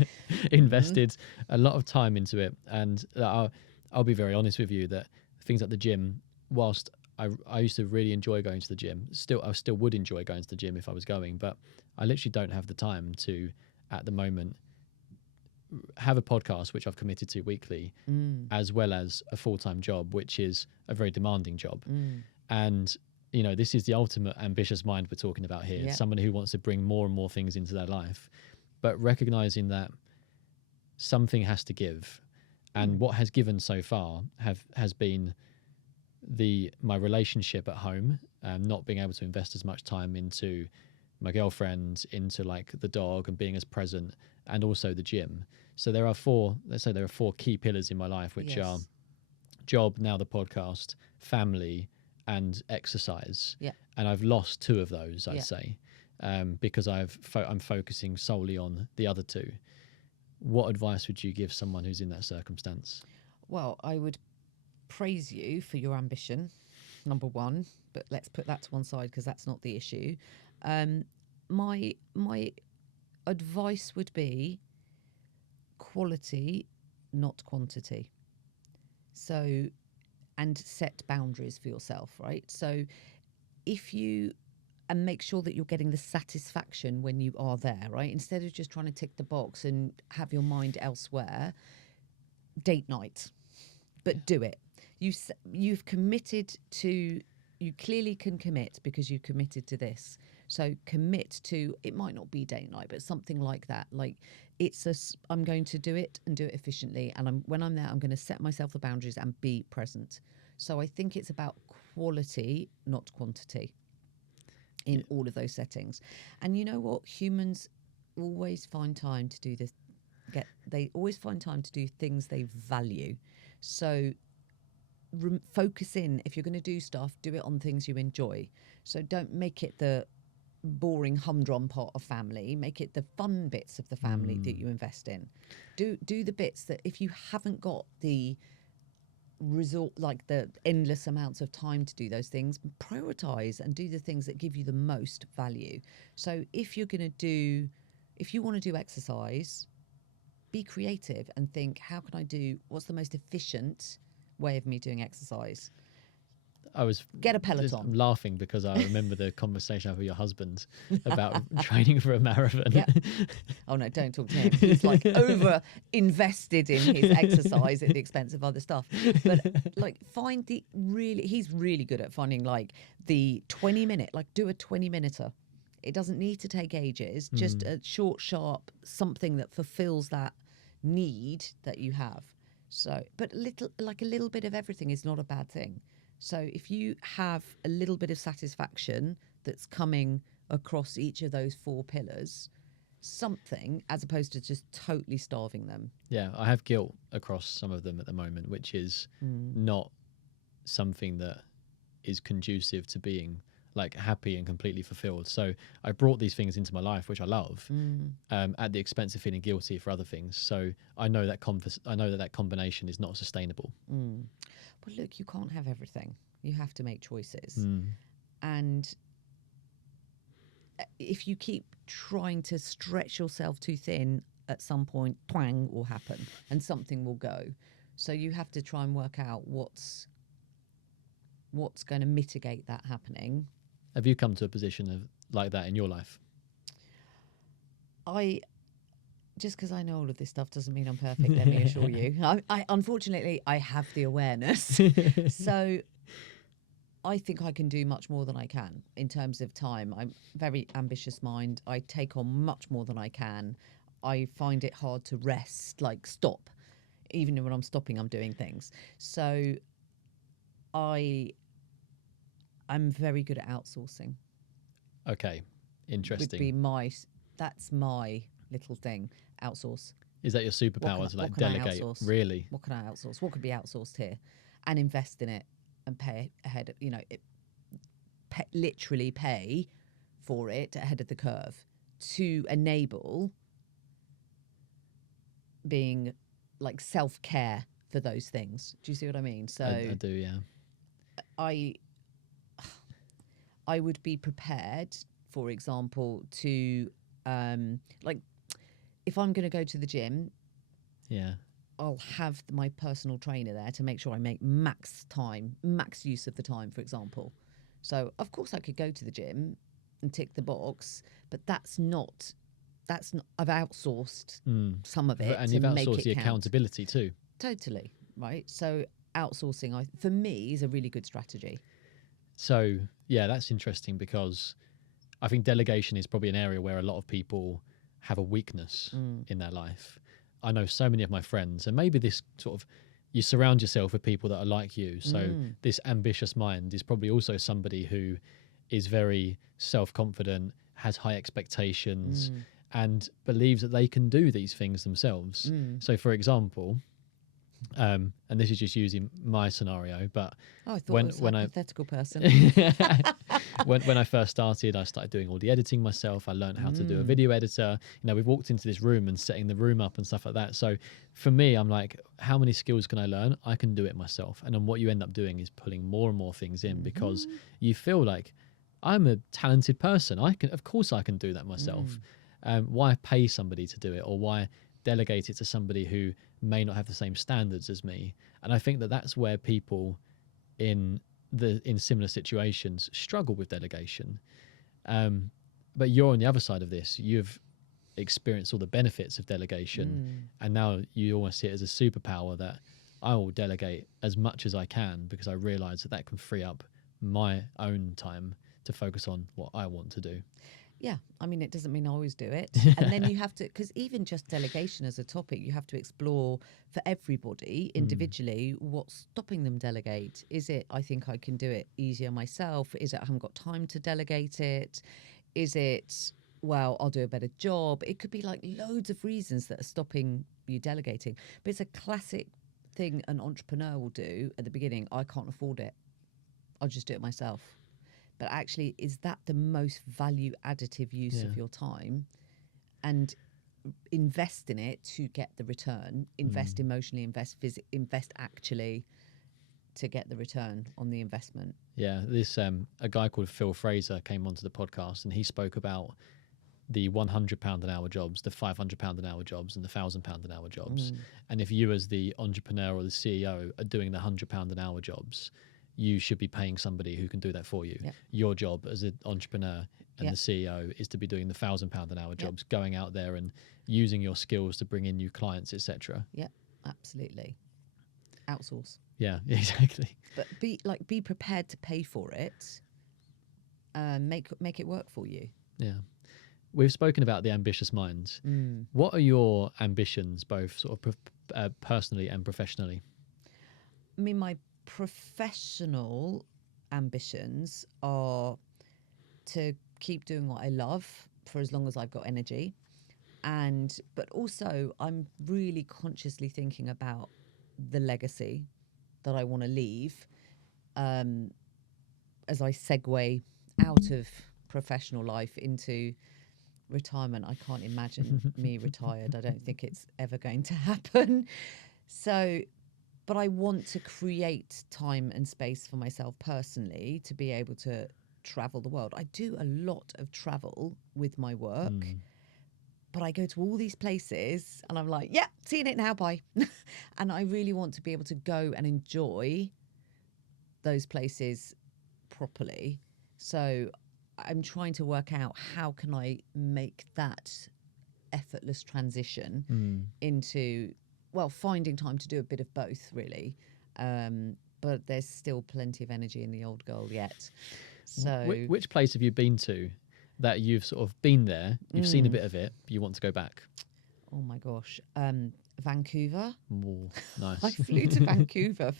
invested a lot of time into it? And I'll be very honest with you that things like the gym, whilst I used to really enjoy going to the gym, I still would enjoy going to the gym if I was going, but I literally don't have the time to, at the moment, have a podcast, which I've committed to weekly, as well as a full-time job, which is a very demanding job. And, this is the ultimate ambitious mind we're talking about here. Yeah. Someone who wants to bring more and more things into their life, but recognizing that something has to give. And what has given so far has been my relationship at home, not being able to invest as much time into my girlfriend, into like the dog and being as present, and also the gym. So there are four key pillars in my life, which are job, now the podcast, family, and exercise. Yeah. And I've lost two of those, I'd say, because I'm focusing solely on the other two. What advice would you give someone who's in that circumstance? Well, I would praise you for your ambition, number one, but let's put that to one side because that's not the issue. My advice would be quality, not quantity. So, and set boundaries for yourself, right? So and make sure that you're getting the satisfaction when you are there, right? Instead of just trying to tick the box and have your mind elsewhere, date night, but do it. You've committed to, you clearly can commit because you've committed to this. So commit to, it might not be date night, but something like that. Like I'm going to do it and do it efficiently. And when I'm there, I'm going to set myself the boundaries and be present. So I think it's about quality, not quantity in all of those settings. And you know what? Humans always find time to do this. They always find time to do things they value. So focus in. If you're going to do stuff, do it on things you enjoy. So don't make it the boring humdrum part of family. Make it the fun bits of the family that you invest in. Do the bits that if you haven't got the resort, like the endless amounts of time to do those things, prioritize and do the things that give you the most value. So if you want to do exercise, be creative and think, what's the most efficient way of me doing exercise? Get a Peloton. I'm laughing because I remember the conversation I had with your husband about training for a marathon. Yeah. Oh no, don't talk to him. He's like over invested in his exercise at the expense of other stuff. But like he's really good at finding like the 20-minute, like do a 20-minuter. It doesn't need to take ages, just a short, sharp, something that fulfills that need that you have. So, but a little bit of everything is not a bad thing. So if you have a little bit of satisfaction that's coming across each of those four pillars, something, as opposed to just totally starving them. Yeah, I have guilt across some of them at the moment, which is not something that is conducive to being like happy and completely fulfilled. So I brought these things into my life, which I love, at the expense of feeling guilty for other things. So I know that that combination is not sustainable. Well, look, you can't have everything. You have to make choices. And if you keep trying to stretch yourself too thin, at some point, twang will happen and something will go. So you have to try and work out what's going to mitigate that happening. Have you come to a position like that in your life? Just because I know all of this stuff doesn't mean I'm perfect, let me assure you. Unfortunately, I have the awareness. So I think I can do much more than I can in terms of time. I'm very ambitious mind. I take on much more than I can. I find it hard to rest, like stop. even when I'm stopping, I'm doing things. So I'm very good at outsourcing. Okay, Would interesting. be that's my little thing. Outsource. Is that your superpower to What like can I delegate? outsource? Really? What can I outsource? What could be outsourced here, and invest in it and pay ahead? Literally pay for it ahead of the curve to enable being like self-care for those things. Do you see what I mean? So I do, yeah. I would be prepared, for example, to like if I'm going to go to the gym, Yeah. I'll have my personal trainer there to make sure I make max use of the time, for example. So of course I could go to the gym and tick the box, but that's not I've outsourced some of it And to you've make outsourced it the count. accountability too. Totally, right? So outsourcing, for me, is a really good strategy. So yeah, that's interesting because I think delegation is probably an area where a lot of people have a weakness in their life. I know so many of my friends, and maybe this sort of, you surround yourself with people that are like you. So this ambitious mind is probably also somebody who is very self-confident, has high expectations, and believes that they can do these things themselves. So for example, and this is just using my scenario, but I thought it was a hypothetical person. when I first started, I started doing all the editing myself. I learned how to do a video editor. We've walked into this room and setting the room up and stuff like that. So for me, I'm like, how many skills can I learn? I can do it myself. And then what you end up doing is pulling more and more things in because you feel like I'm a talented person. Of course I can do that myself. Why pay somebody to do it, or why delegate it to somebody who may not have the same standards as me? And I think that that's where people in similar situations struggle with delegation. But you're on the other side of this. You've experienced all the benefits of delegation, and now you almost see it as a superpower that I will delegate as much as I can because I realize that can free up my own time to focus on what I want to do. Yeah, I mean, it doesn't mean I always do it. And then you have to, because even just delegation as a topic, you have to explore for everybody individually what's stopping them delegate. Is it, I think I can do it easier myself? Is it, I haven't got time to delegate it? Is it, well, I'll do a better job? It could be like loads of reasons that are stopping you delegating. But it's a classic thing an entrepreneur will do at the beginning. I can't afford it. I'll just do it myself. But actually, is that the most value additive use of your time? And invest in it to get the return. Invest emotionally, invest actually to get the return on the investment. Yeah, this a guy called Phil Fraser came onto the podcast and he spoke about the £100 an hour jobs, the £500 an hour jobs, and the £1,000 an hour jobs. And if you, as the entrepreneur or the CEO, are doing the £100 an hour jobs, you should be paying somebody who can do that for you. Yep. Your job as an entrepreneur and the CEO is to be doing the £1,000 an hour jobs, going out there and using your skills to bring in new clients, etc. Yeah, absolutely. Outsource. Yeah, exactly. But be prepared to pay for it. Make it work for you. Yeah. We've spoken about the ambitious mind. What are your ambitions, both sort of personally and professionally? I mean, my professional ambitions are to keep doing what I love for as long as I've got energy, but also I'm really consciously thinking about the legacy that I want to leave as I segue out of professional life into retirement. I can't imagine me retired. I don't think it's ever going to happen. So, but I want to create time and space for myself personally to be able to travel the world. I do a lot of travel with my work, but I go to all these places and I'm like, yeah, seeing it now, bye. And I really want to be able to go and enjoy those places properly. So I'm trying to work out how can I make that effortless transition into, well, finding time to do a bit of both, really. But there's still plenty of energy in the old girl yet. So, which place have you been to that you've sort of been there, you've seen a bit of it, you want to go back? oh my gosh. Vancouver. Ooh, nice. I flew to Vancouver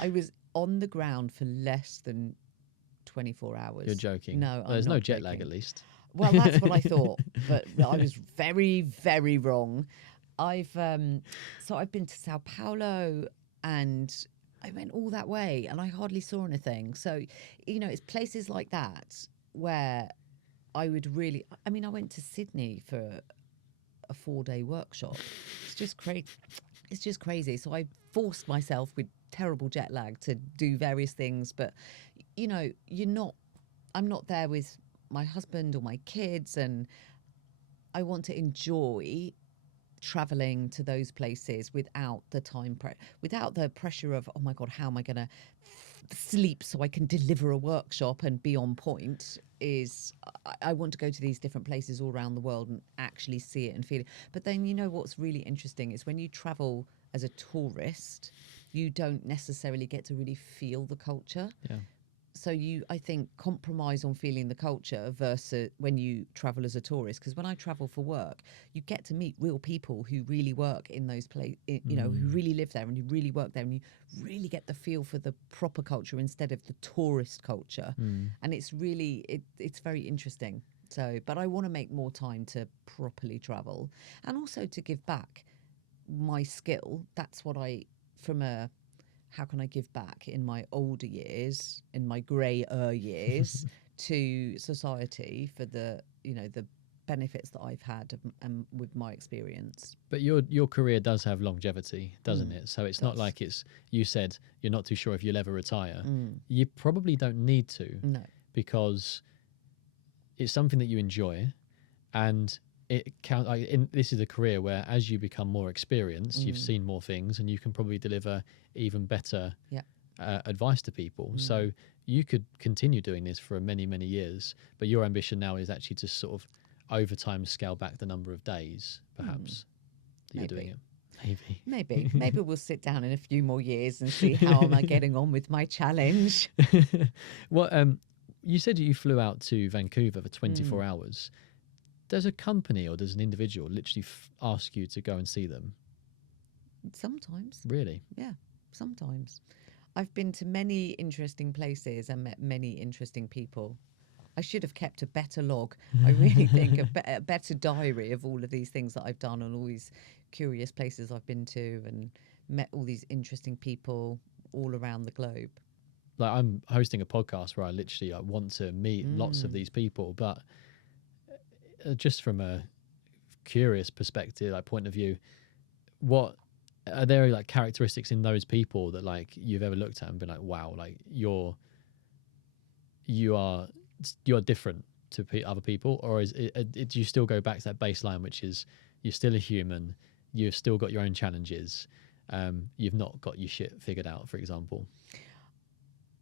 I was on the ground for less than 24 hours. You're joking. No, Well, there's I'm no not jet lag joking. at least. Well, that's what I thought, but I was very, very wrong. I've been to Sao Paulo, and I went all that way, and I hardly saw anything. So, it's places like that where I would really. I mean, I went to Sydney for a 4-day workshop. It's just crazy. It's just crazy. So I forced myself with terrible jet lag to do various things, but I'm not there with my husband or my kids, and I want to enjoy traveling to those places without the without the pressure of, oh my God, how am I going to sleep so I can deliver a workshop and be on point. I want to go to these different places all around the world and actually see it and feel it. But then what's really interesting is when you travel as a tourist, you don't necessarily get to really feel the culture. Yeah. So I think, compromise on feeling the culture versus when you travel as a tourist. Because when I travel for work, you get to meet real people who really work in those places, who really live there and who really work there, and you really get the feel for the proper culture instead of the tourist culture. And it's really, it's very interesting. So, but I want to make more time to properly travel and also to give back my skill. That's what how can I give back in my older years, in my greyer years, to society for the benefits that I've had and with my experience. But your career does have longevity, doesn't it? So it's not like you said you're not too sure if you'll ever retire. You probably don't need to. No. Because it's something that you enjoy, and this is a career where, as you become more experienced, you've seen more things, and you can probably deliver even better advice to people. So you could continue doing this for many, many years, but your ambition now is actually to sort of over time scale back the number of days, perhaps, that you're doing it. Maybe we'll sit down in a few more years and see how am I getting on with my challenge. Well, you said you flew out to Vancouver for 24 hours. Does a company or does an individual literally ask you to go and see them? Sometimes. Really? Yeah, sometimes. I've been to many interesting places and met many interesting people. I should have kept a better log. I really think a better diary of all of these things that I've done and all these curious places I've been to and met all these interesting people all around the globe. Like, I'm hosting a podcast where I literally want to meet lots of these people, but just from a curious perspective, like point of view, what are there like characteristics in those people that like you've ever looked at and been like, wow, like you're different to other people? Or do you still go back to that baseline, which is you're still a human, you've still got your own challenges, you've not got your shit figured out, for example?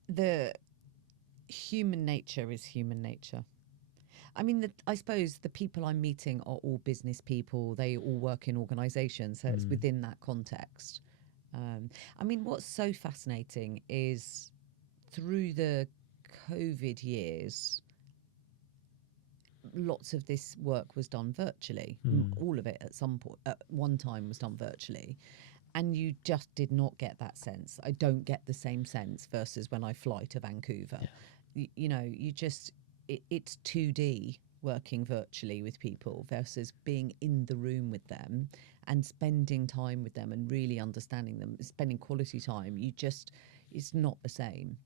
The human nature is human nature. I mean, I suppose the people I'm meeting are all business people. They all work in organisations, so it's within that context. I mean, what's so fascinating is through the COVID years, lots of this work was done virtually. All of it at one time was done virtually. And you just did not get that sense. I don't get the same sense versus when I fly to Vancouver. Yeah. It's 2D working virtually with people versus being in the room with them and spending time with them and really understanding them, spending quality time. It's not the same.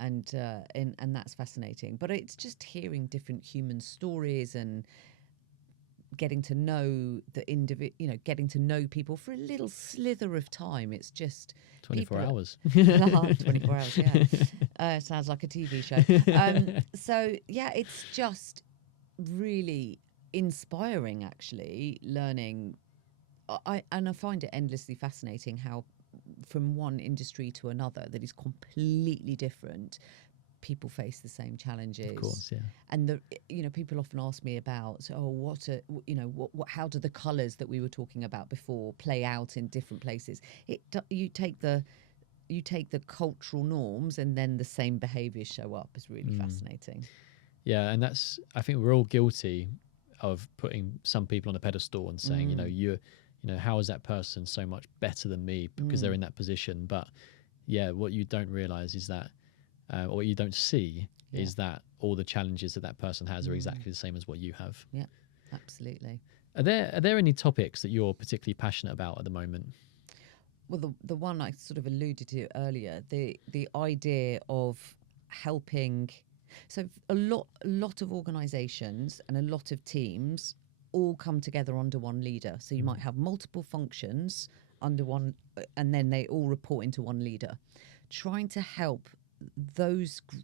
And that's fascinating. But it's just hearing different human stories and getting to know getting to know people for a little slither of time. It's just 24 hours. 24 hours, yeah. Sounds like a TV show. So, yeah, it's just really inspiring, actually, learning. I find it endlessly fascinating how from one industry to another that is completely different, people face the same challenges. Of course, yeah. And people often ask me about, how do the colours that we were talking about before play out in different places? You take the cultural norms and then the same behaviours show up. Is really fascinating. Yeah, and I think we're all guilty of putting some people on a pedestal and saying, you know, how is that person so much better than me because they're in that position? But yeah, what you don't realize is that, or what you don't see is that all the challenges that that person has are exactly the same as what you have. Yeah, absolutely. Are there any topics that you're particularly passionate about at the moment? Well, the one I sort of alluded to earlier, the idea of helping. So a lot of organisations and a lot of teams all come together under one leader. So you might have multiple functions under one, and then they all report into one leader. Trying to help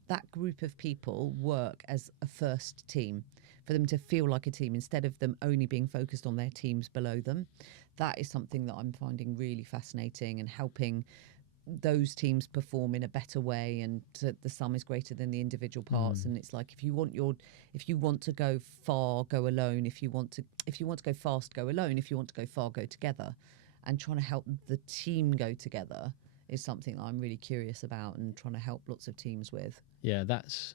that group of people work as a first team, for them to feel like a team instead of them only being focused on their teams below them. That is something that I'm finding really fascinating, and helping those teams perform in a better way, and the sum is greater than the individual parts. And it's like, if you want to go far, go alone. If you want to go fast, go alone. If you want to go far, go together. And trying to help the team go together is something I'm really curious about, and trying to help lots of teams with. Yeah, that's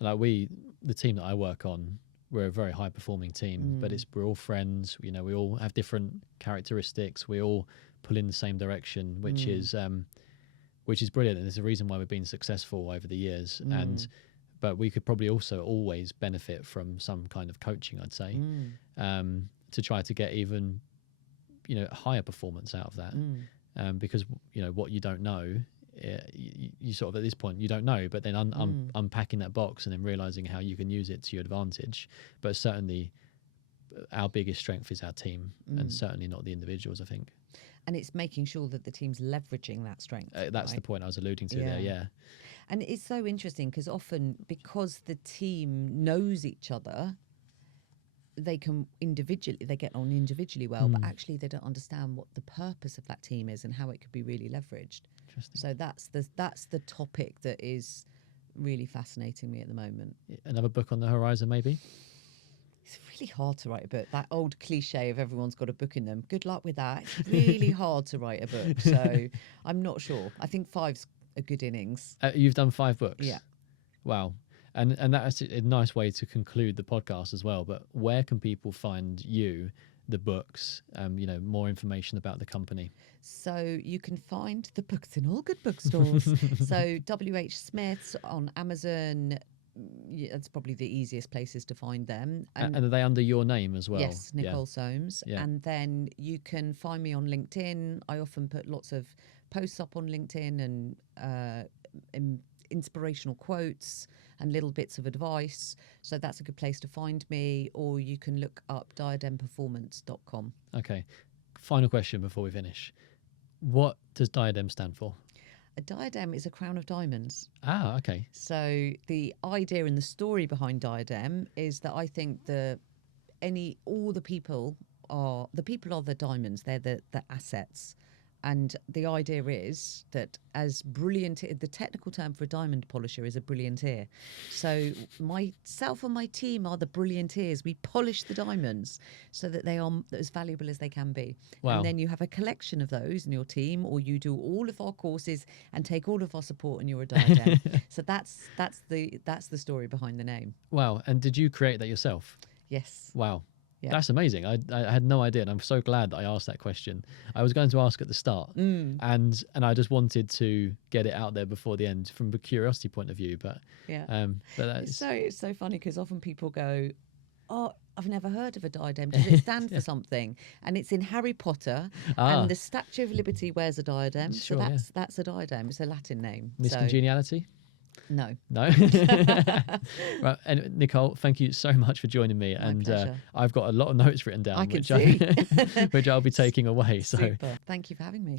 like the team that I work on, we're a very high performing team, but we're all friends, you know, we all have different characteristics, we all pull in the same direction, which is brilliant, and there's a reason why we've been successful over the years. But we could probably also always benefit from some kind of coaching, I'd say, to try to get even, you know, higher performance out of that. Because, you know, what you don't know, you sort of, at this point, you don't know, but then unpacking that box and then realizing how you can use it to your advantage. But certainly our biggest strength is our team, and certainly not the individuals, I think. And it's making sure that the team's leveraging that strength. That's the point I was alluding to there, yeah. And it's so interesting because often, because the team knows each other, they get on individually well, but actually they don't understand what the purpose of that team is and how it could be really leveraged. So that's the topic that is really fascinating me at the moment. Another book on the horizon, maybe? It's really hard to write a book. That old cliche of everyone's got a book in them. Good luck with that. It's really hard to write a book. So I'm not sure. I think 5's a good innings. You've done 5 books? Yeah. Wow. And that's a nice way to conclude the podcast as well. But where can people find you, the books, you know, more information about the company? So you can find the books in all good bookstores. So W.H. Smith's on Amazon. Yeah, that's probably the easiest places to find them. And are they under your name as well? Yes, Nicole Soames. Yeah. And then you can find me on LinkedIn. I often put lots of posts up on LinkedIn, and inspirational quotes and little bits of advice. So that's a good place to find me. Or you can look up diademperformance.com. Okay. Final question before we finish. What does Diadem stand for? A diadem is a crown of diamonds. Ah, okay. So the idea and the story behind Diadem is that I think all the people are the diamonds. They're the assets. And the idea is that as brilliant, the technical term for a diamond polisher is a brilliantier. So myself and my team are the brilliantiers. We polish the diamonds so that they are as valuable as they can be. Wow. And then you have a collection of those in your team, or you do all of our courses and take all of our support, and you're a diadem. So that's the story behind the name. Wow. And did you create that yourself? Yes. Wow. Yeah. That's amazing. I had no idea, and I'm so glad that I asked that question. I was going to ask at the start, and I just wanted to get it out there before the end from a curiosity point of view. But that's it's so funny because often people go, "Oh, I've never heard of a diadem. Does it stand for something?" And it's in Harry Potter, and the Statue of Liberty wears a diadem. Sure, so that's a diadem. It's a Latin name. Miss Congeniality? No. Right. And Nicole, thank you so much for joining me. My pleasure. I've got a lot of notes written down, I can see. which I'll be taking away. So Super. Thank you for having me.